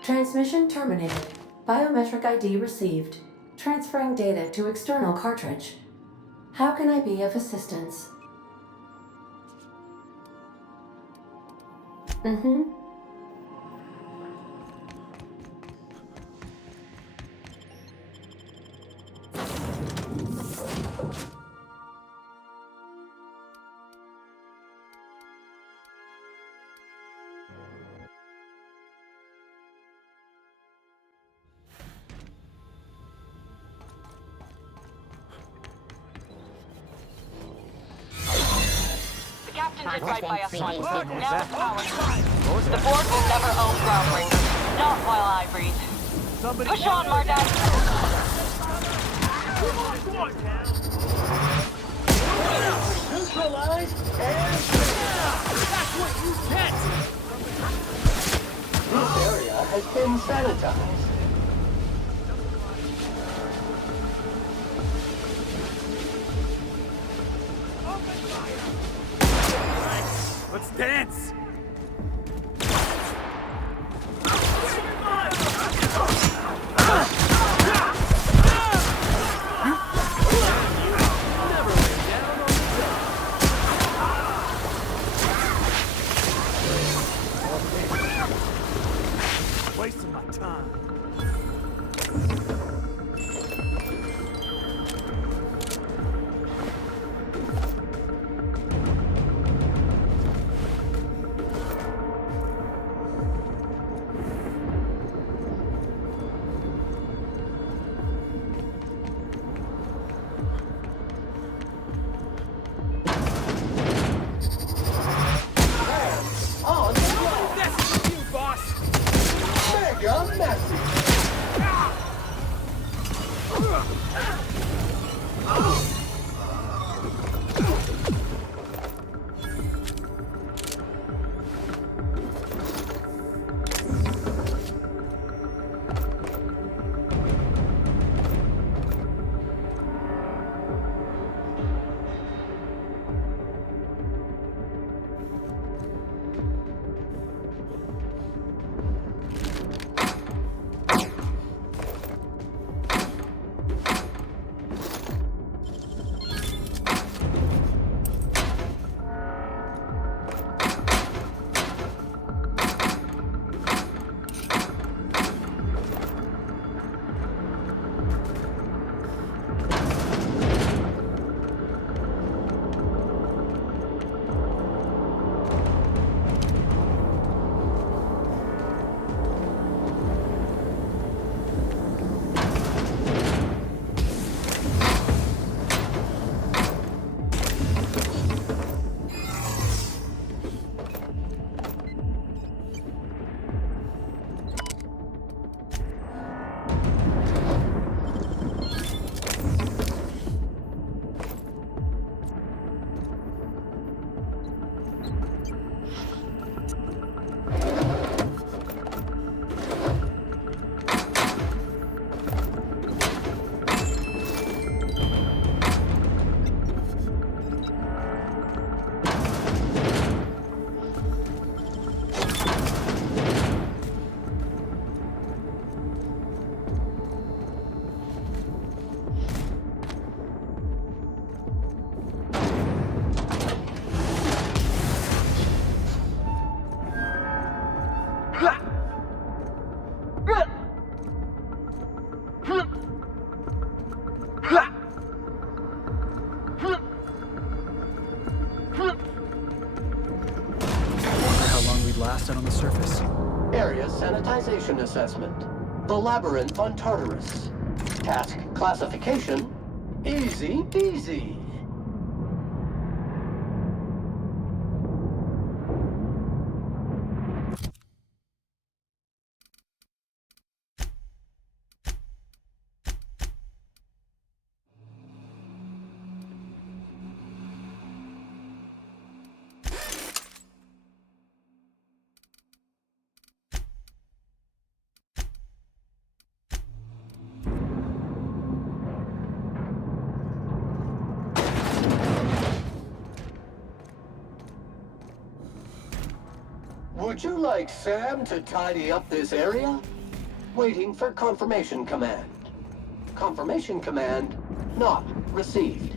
Transmission terminated. Biometric ID received. Transferring data to external cartridge. How can I be of assistance? Captain did right by us once. Now it's ours. The board will never own Groundbreaker. Not while I breathe. Push on, Mardak. Neutralized and that's what you get. This area has been sanitized. Let's dance! Wasting my time. sanitization assessment. The Labyrinth on Tartarus. Task classification, easy peasy. Would you like Sam to tidy up this area? Waiting for confirmation command. Confirmation command not received.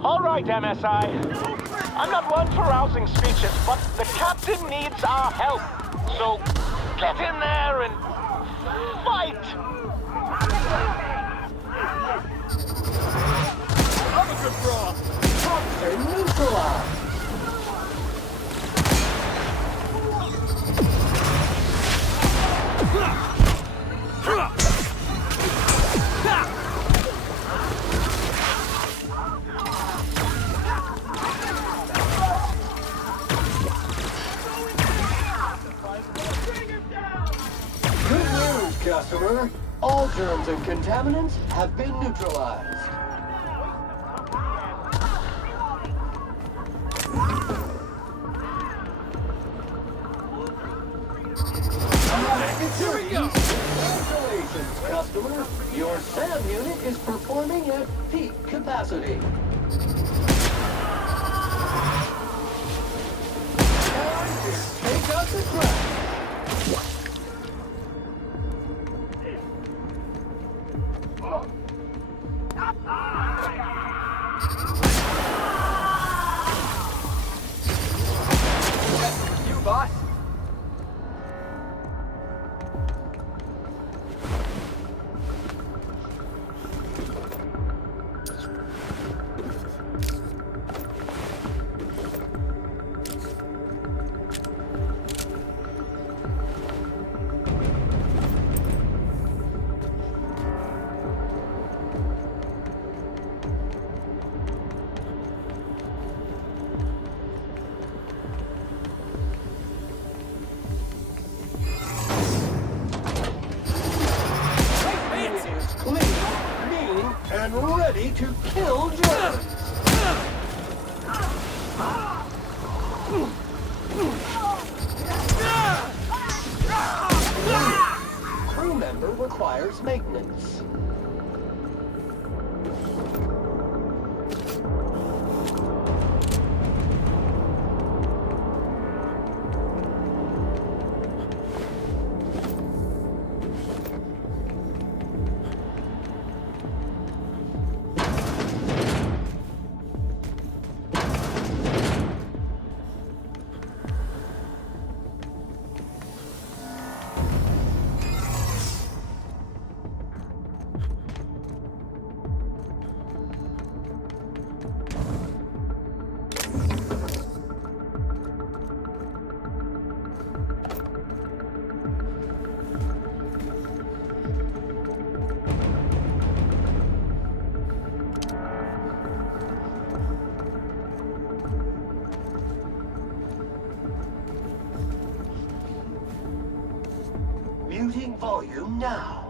All right, MSI. I'm not one for rousing speeches, but the captain needs our help. So get in there and fight! I'm a good draw. Toxin neutralized. Customer, all germs and contaminants have been neutralized. Here we go! Congratulations, customer. Your SAM unit is performing at peak capacity. Time to take out the trash. You, boss. Kill drones! Crew member requires maintenance. Muting volume now.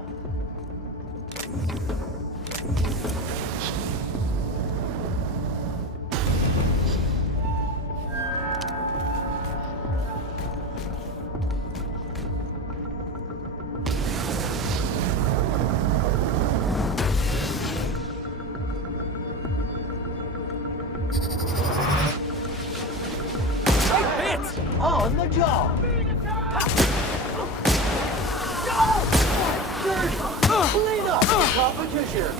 On the job. Clean up the competition.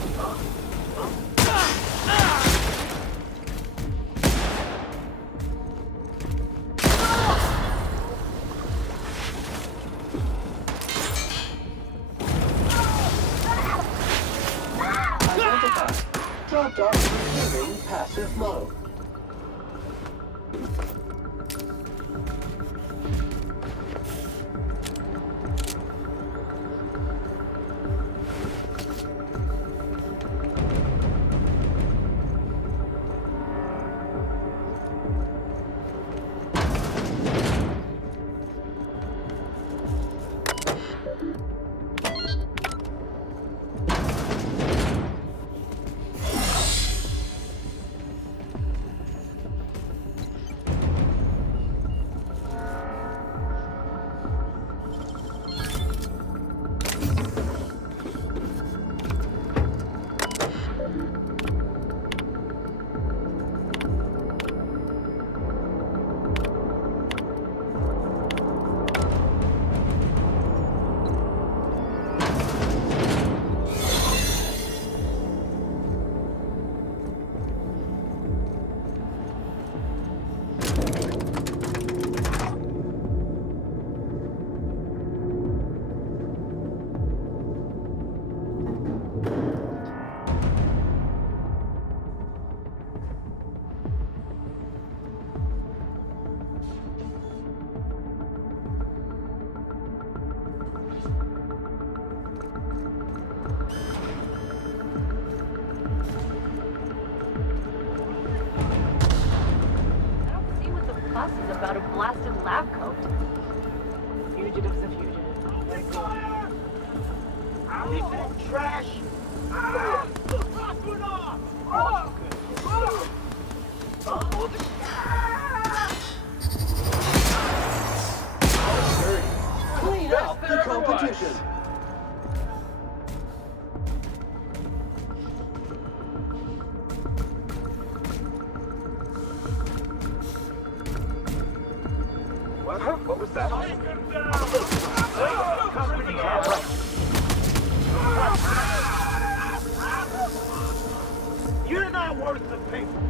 Identified. Dropped off receiving passive mode. About a blasted lab coat. Fugitive's a fugitive. Take fire! This is trash! Clean up the competition. What was that? You're not worth the paper.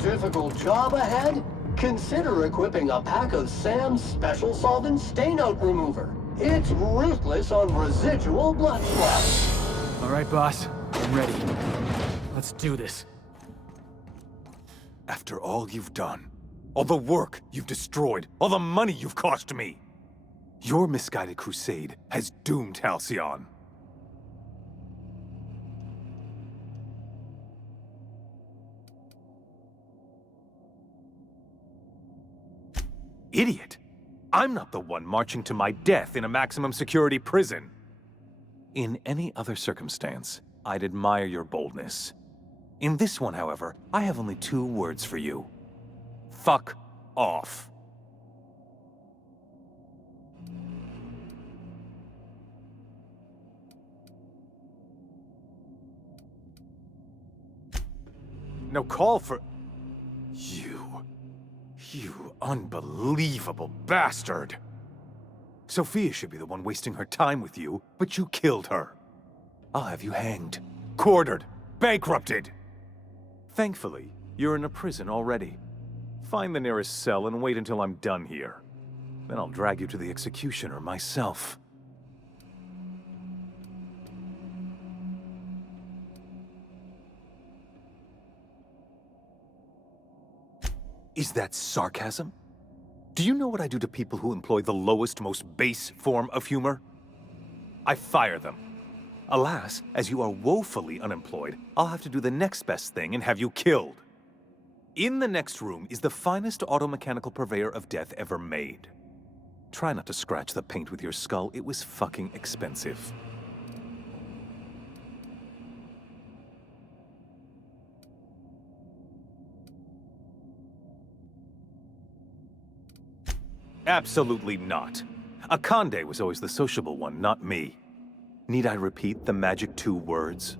Difficult job ahead? Consider equipping a pack of Sam's special solvent stain-out remover. It's ruthless on residual blood splatter. All right, boss. I'm ready. Let's do this. After all you've done, all the work you've destroyed, all the money you've cost me, your misguided crusade has doomed Halcyon. Idiot! I'm not the one marching to my death in a maximum security prison. In any other circumstance, I'd admire your boldness. In this one, however, I have only 2 words for you. Fuck off. No call for... You unbelievable bastard! Sophia should be the one wasting her time with you, but you killed her. I'll have you hanged, quartered, bankrupted. Thankfully, you're in a prison already. Find the nearest cell and wait until I'm done here. Then I'll drag you to the executioner myself. Is that sarcasm? Do you know what I do to people who employ the lowest, most base form of humor? I fire them. Alas, as you are woefully unemployed, I'll have to do the next best thing and have you killed. In the next room is the finest automechanical purveyor of death ever made. Try not to scratch the paint with your skull, it was fucking expensive. Absolutely not. Akande was always the sociable one, not me. Need I repeat the magic 2 words?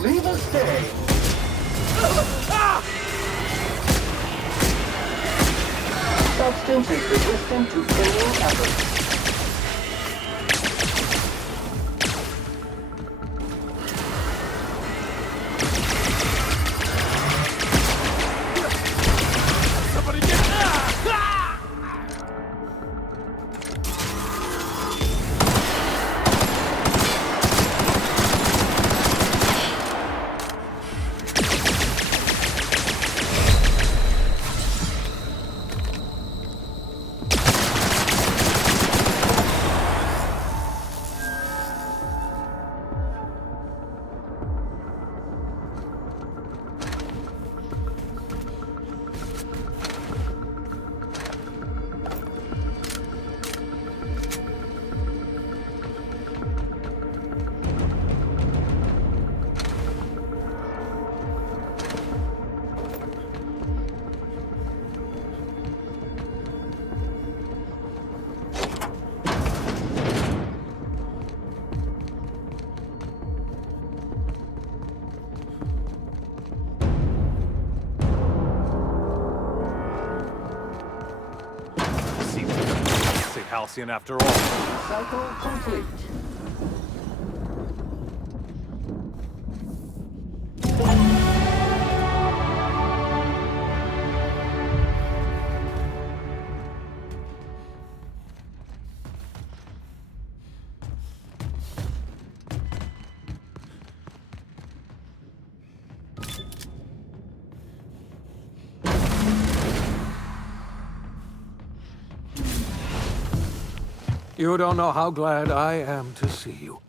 leave a stain. Substance is resistant to cleaning efforts. Halcyon after all. Cycle complete. You don't know how glad I am to see you.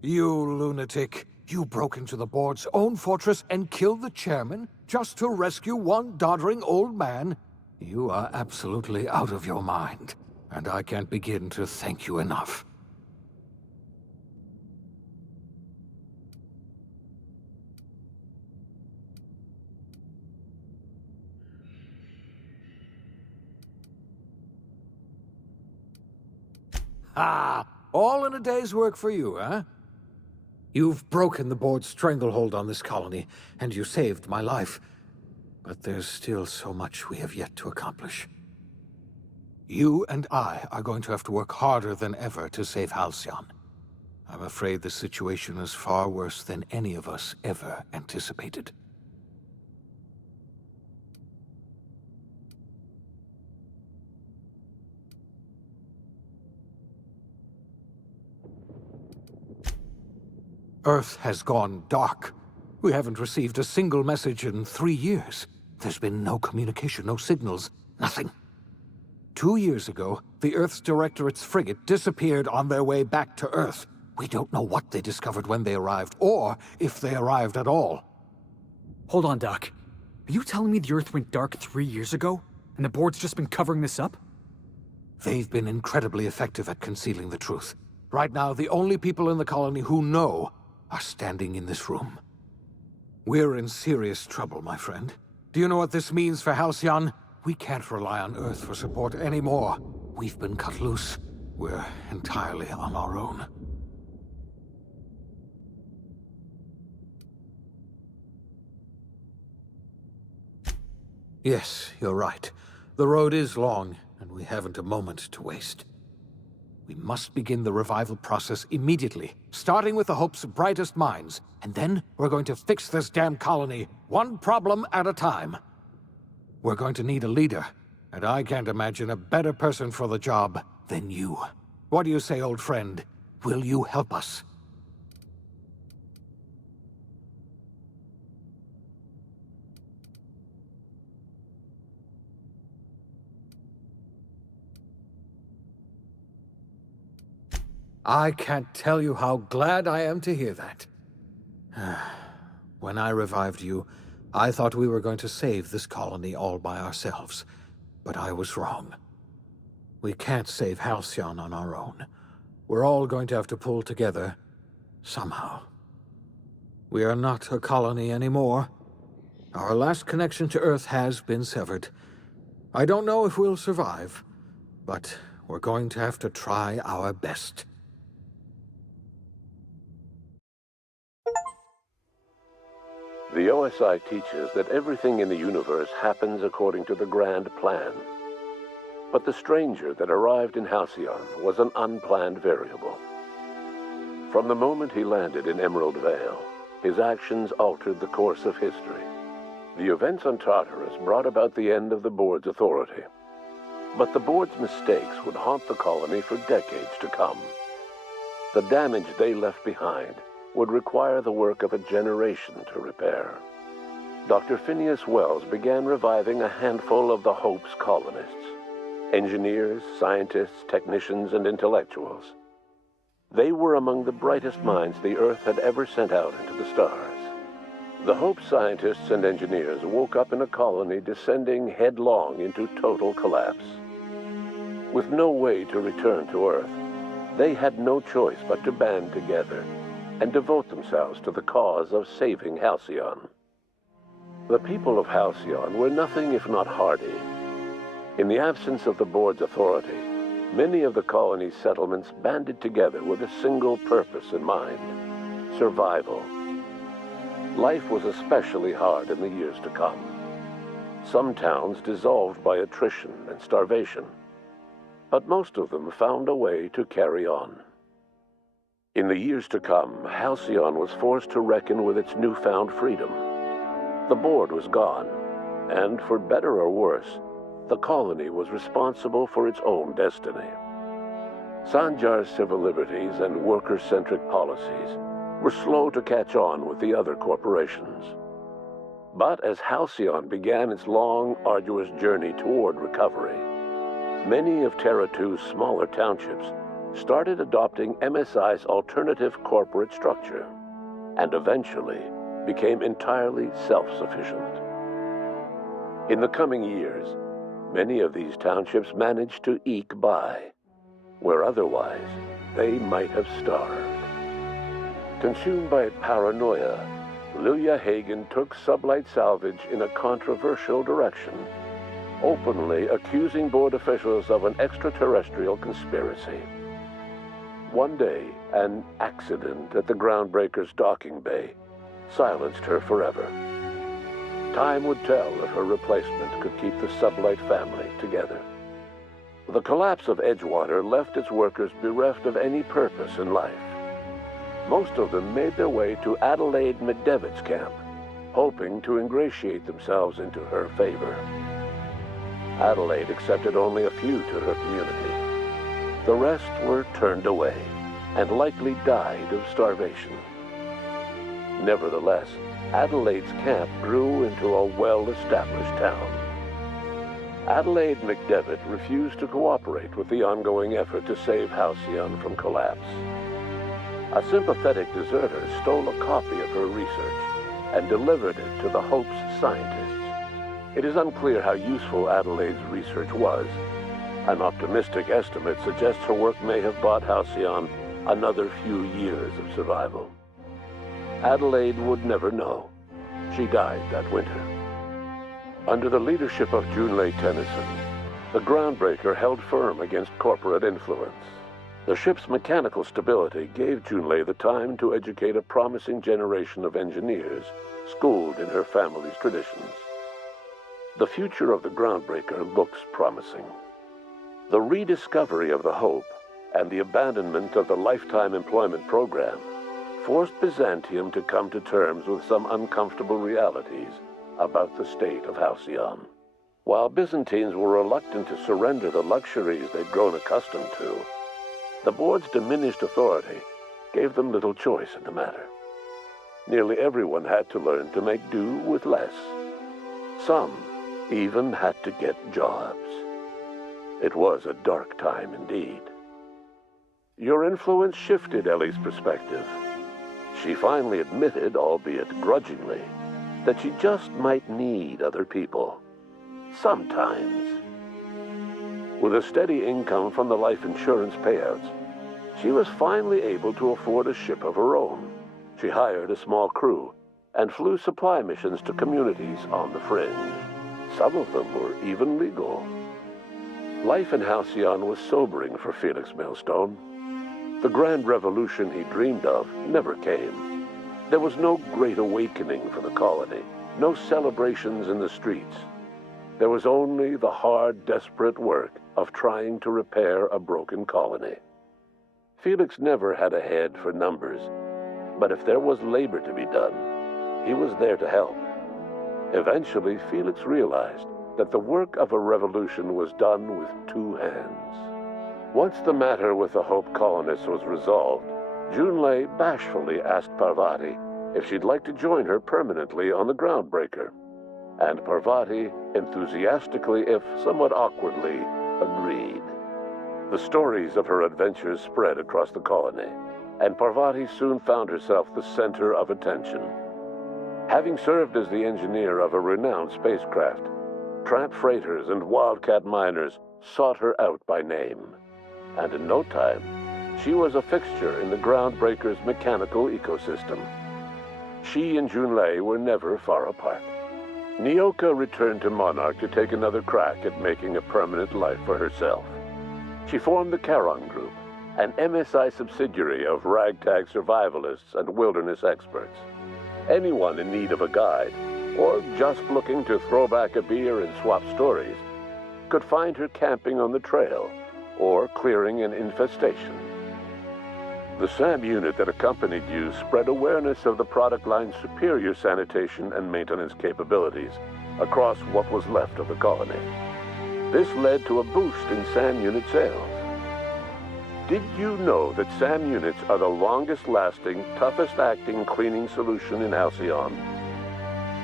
You lunatic. You broke into the board's own fortress and killed the chairman just to rescue one doddering old man? You are absolutely out of your mind, and I can't begin to thank you enough. Ah, all in a day's work for you, huh? You've broken the board's stranglehold on this colony, and you saved my life. But there's still so much we have yet to accomplish. You and I are going to have to work harder than ever to save Halcyon. I'm afraid the situation is far worse than any of us ever anticipated. Earth has gone dark. We haven't received a single message in 3 years. There's been no communication, no signals, nothing. 2 years ago, the Earth's Directorate's frigate disappeared on their way back to Earth. We don't know what they discovered when they arrived, or if they arrived at all. Hold on, Doc. Are you telling me the Earth went dark 3 years ago, and the board's just been covering this up? They've been incredibly effective at concealing the truth. Right now, the only people in the colony who know are standing in this room. We're in serious trouble, my friend. Do you know what this means for Halcyon? We can't rely on Earth for support anymore. We've been cut loose. We're entirely on our own. Yes, you're right. The road is long, and we haven't a moment to waste. We must begin the revival process immediately, starting with the Hope's brightest minds, and then we're going to fix this damn colony, one problem at a time. We're going to need a leader, and I can't imagine a better person for the job than you. What do you say, old friend? Will you help us? I can't tell you how glad I am to hear that. When I revived you, I thought we were going to save this colony all by ourselves, but I was wrong. We can't save Halcyon on our own. We're all going to have to pull together, somehow. We are not a colony anymore. Our last connection to Earth has been severed. I don't know if we'll survive, but we're going to have to try our best. The OSI teaches that everything in the universe happens according to the grand plan. But the stranger that arrived in Halcyon was an unplanned variable. From the moment he landed in Emerald Vale, his actions altered the course of history. The events on Tartarus brought about the end of the board's authority. But the board's mistakes would haunt the colony for decades to come. The damage they left behind would require the work of a generation to repair. Dr. Phineas Wells began reviving a handful of the Hope's colonists. Engineers, scientists, technicians, and intellectuals. They were among the brightest minds the Earth had ever sent out into the stars. The Hope scientists and engineers woke up in a colony descending headlong into total collapse. With no way to return to Earth, they had no choice but to band together and devote themselves to the cause of saving Halcyon. The people of Halcyon were nothing if not hardy. In the absence of the board's authority, many of the colony's settlements banded together with a single purpose in mind: survival. Life was especially hard in the years to come. Some towns dissolved by attrition and starvation, but most of them found a way to carry on. In the years to come, Halcyon was forced to reckon with its newfound freedom. The board was gone, and for better or worse, the colony was responsible for its own destiny. Sanjar's civil liberties and worker-centric policies were slow to catch on with the other corporations. But as Halcyon began its long, arduous journey toward recovery, many of Terra 2's smaller townships started adopting MSI's alternative corporate structure, and eventually became entirely self-sufficient. In the coming years, many of these townships managed to eke by, where otherwise they might have starved. Consumed by paranoia, Lilia Hagen took Sublight Salvage in a controversial direction, openly accusing board officials of an extraterrestrial conspiracy. One day, an accident at the Groundbreaker's docking bay silenced her forever. Time would tell if her replacement could keep the Sublight family together. The collapse of Edgewater left its workers bereft of any purpose in life. Most of them made their way to Adelaide McDevitt's camp, hoping to ingratiate themselves into her favor. Adelaide accepted only a few to her community. The rest were turned away and likely died of starvation. Nevertheless, Adelaide's camp grew into a well-established town. Adelaide McDevitt refused to cooperate with the ongoing effort to save Halcyon from collapse. A sympathetic deserter stole a copy of her research and delivered it to the Hope's scientists. It is unclear how useful Adelaide's research was. An optimistic estimate suggests her work may have bought Halcyon another few years of survival. Adelaide would never know. She died that winter. Under the leadership of Junlei Tennyson, the Groundbreaker held firm against corporate influence. The ship's mechanical stability gave Junlei the time to educate a promising generation of engineers schooled in her family's traditions. The future of the Groundbreaker looks promising. The rediscovery of the Hope and the abandonment of the lifetime employment program forced Byzantium to come to terms with some uncomfortable realities about the state of Halcyon. While Byzantines were reluctant to surrender the luxuries they'd grown accustomed to, the board's diminished authority gave them little choice in the matter. Nearly everyone had to learn to make do with less. Some even had to get jobs. It was a dark time indeed. Your influence shifted Ellie's perspective. She finally admitted, albeit grudgingly, that she just might need other people. Sometimes. With a steady income from the life insurance payouts, she was finally able to afford a ship of her own. She hired a small crew and flew supply missions to communities on the fringe. Some of them were even legal. Life in Halcyon was sobering for Felix Millstone. The grand revolution he dreamed of never came. There was no great awakening for the colony, no celebrations in the streets. There was only the hard, desperate work of trying to repair a broken colony. Felix never had a head for numbers, but if there was labor to be done, he was there to help. Eventually, Felix realized that the work of a revolution was done with two hands. Once the matter with the Hope colonists was resolved, Junlei bashfully asked Parvati if she'd like to join her permanently on the Groundbreaker. And Parvati, enthusiastically if somewhat awkwardly, agreed. The stories of her adventures spread across the colony, and Parvati soon found herself the center of attention. Having served as the engineer of a renowned spacecraft, tramp freighters and wildcat miners sought her out by name. And in no time, she was a fixture in the Groundbreaker's mechanical ecosystem. She and Junlei were never far apart. Nyoka returned to Monarch to take another crack at making a permanent life for herself. She formed the Charon Group, an MSI subsidiary of ragtag survivalists and wilderness experts. Anyone in need of a guide, or just looking to throw back a beer and swap stories, could find her camping on the trail or clearing an infestation. The SAM unit that accompanied you spread awareness of the product line's superior sanitation and maintenance capabilities across what was left of the colony. This led to a boost in SAM unit sales. Did you know that SAM units are the longest-lasting, toughest-acting cleaning solution in Halcyon?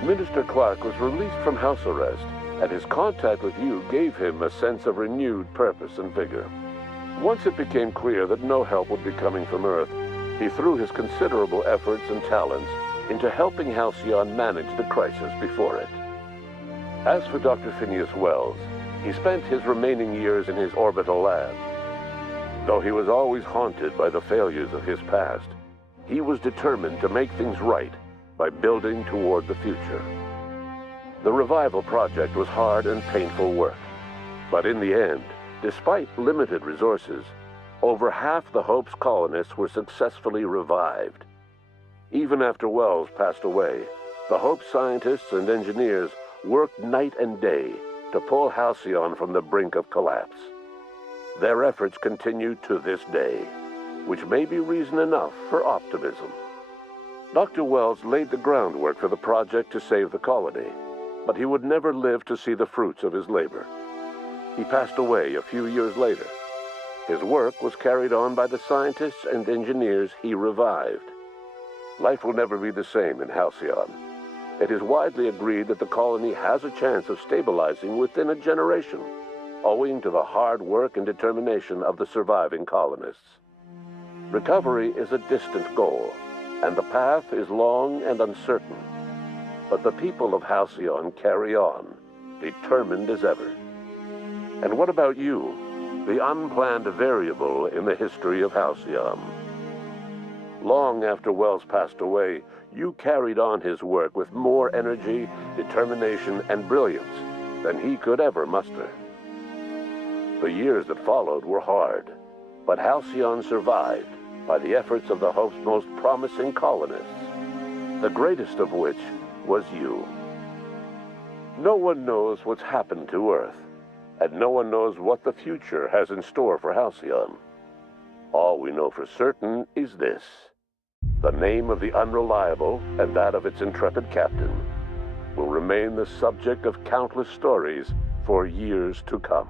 Minister Clark was released from house arrest, and his contact with you gave him a sense of renewed purpose and vigor. Once it became clear that no help would be coming from Earth, he threw his considerable efforts and talents into helping Halcyon manage the crisis before it. As for Dr. Phineas Wells, he spent his remaining years in his orbital lab. Though he was always haunted by the failures of his past, he was determined to make things right by building toward the future. The revival project was hard and painful work, but in the end, despite limited resources, over half the Hope's colonists were successfully revived. Even after Wells passed away, the Hope scientists and engineers worked night and day to pull Halcyon from the brink of collapse. Their efforts continue to this day, which may be reason enough for optimism. Dr. Wells laid the groundwork for the project to save the colony, but he would never live to see the fruits of his labor. He passed away a few years later. His work was carried on by the scientists and engineers he revived. Life will never be the same in Halcyon. It is widely agreed that the colony has a chance of stabilizing within a generation, owing to the hard work and determination of the surviving colonists. Recovery is a distant goal, and the path is long and uncertain. But the people of Halcyon carry on, determined as ever. And what about you, the unplanned variable in the history of Halcyon? Long after Wells passed away, you carried on his work with more energy, determination, and brilliance than he could ever muster. The years that followed were hard, but Halcyon survived by the efforts of the Hope's most promising colonists, the greatest of which was you. No one knows what's happened to Earth, and no one knows what the future has in store for Halcyon. All we know for certain is this: the name of the Unreliable and that of its intrepid captain will remain the subject of countless stories for years to come.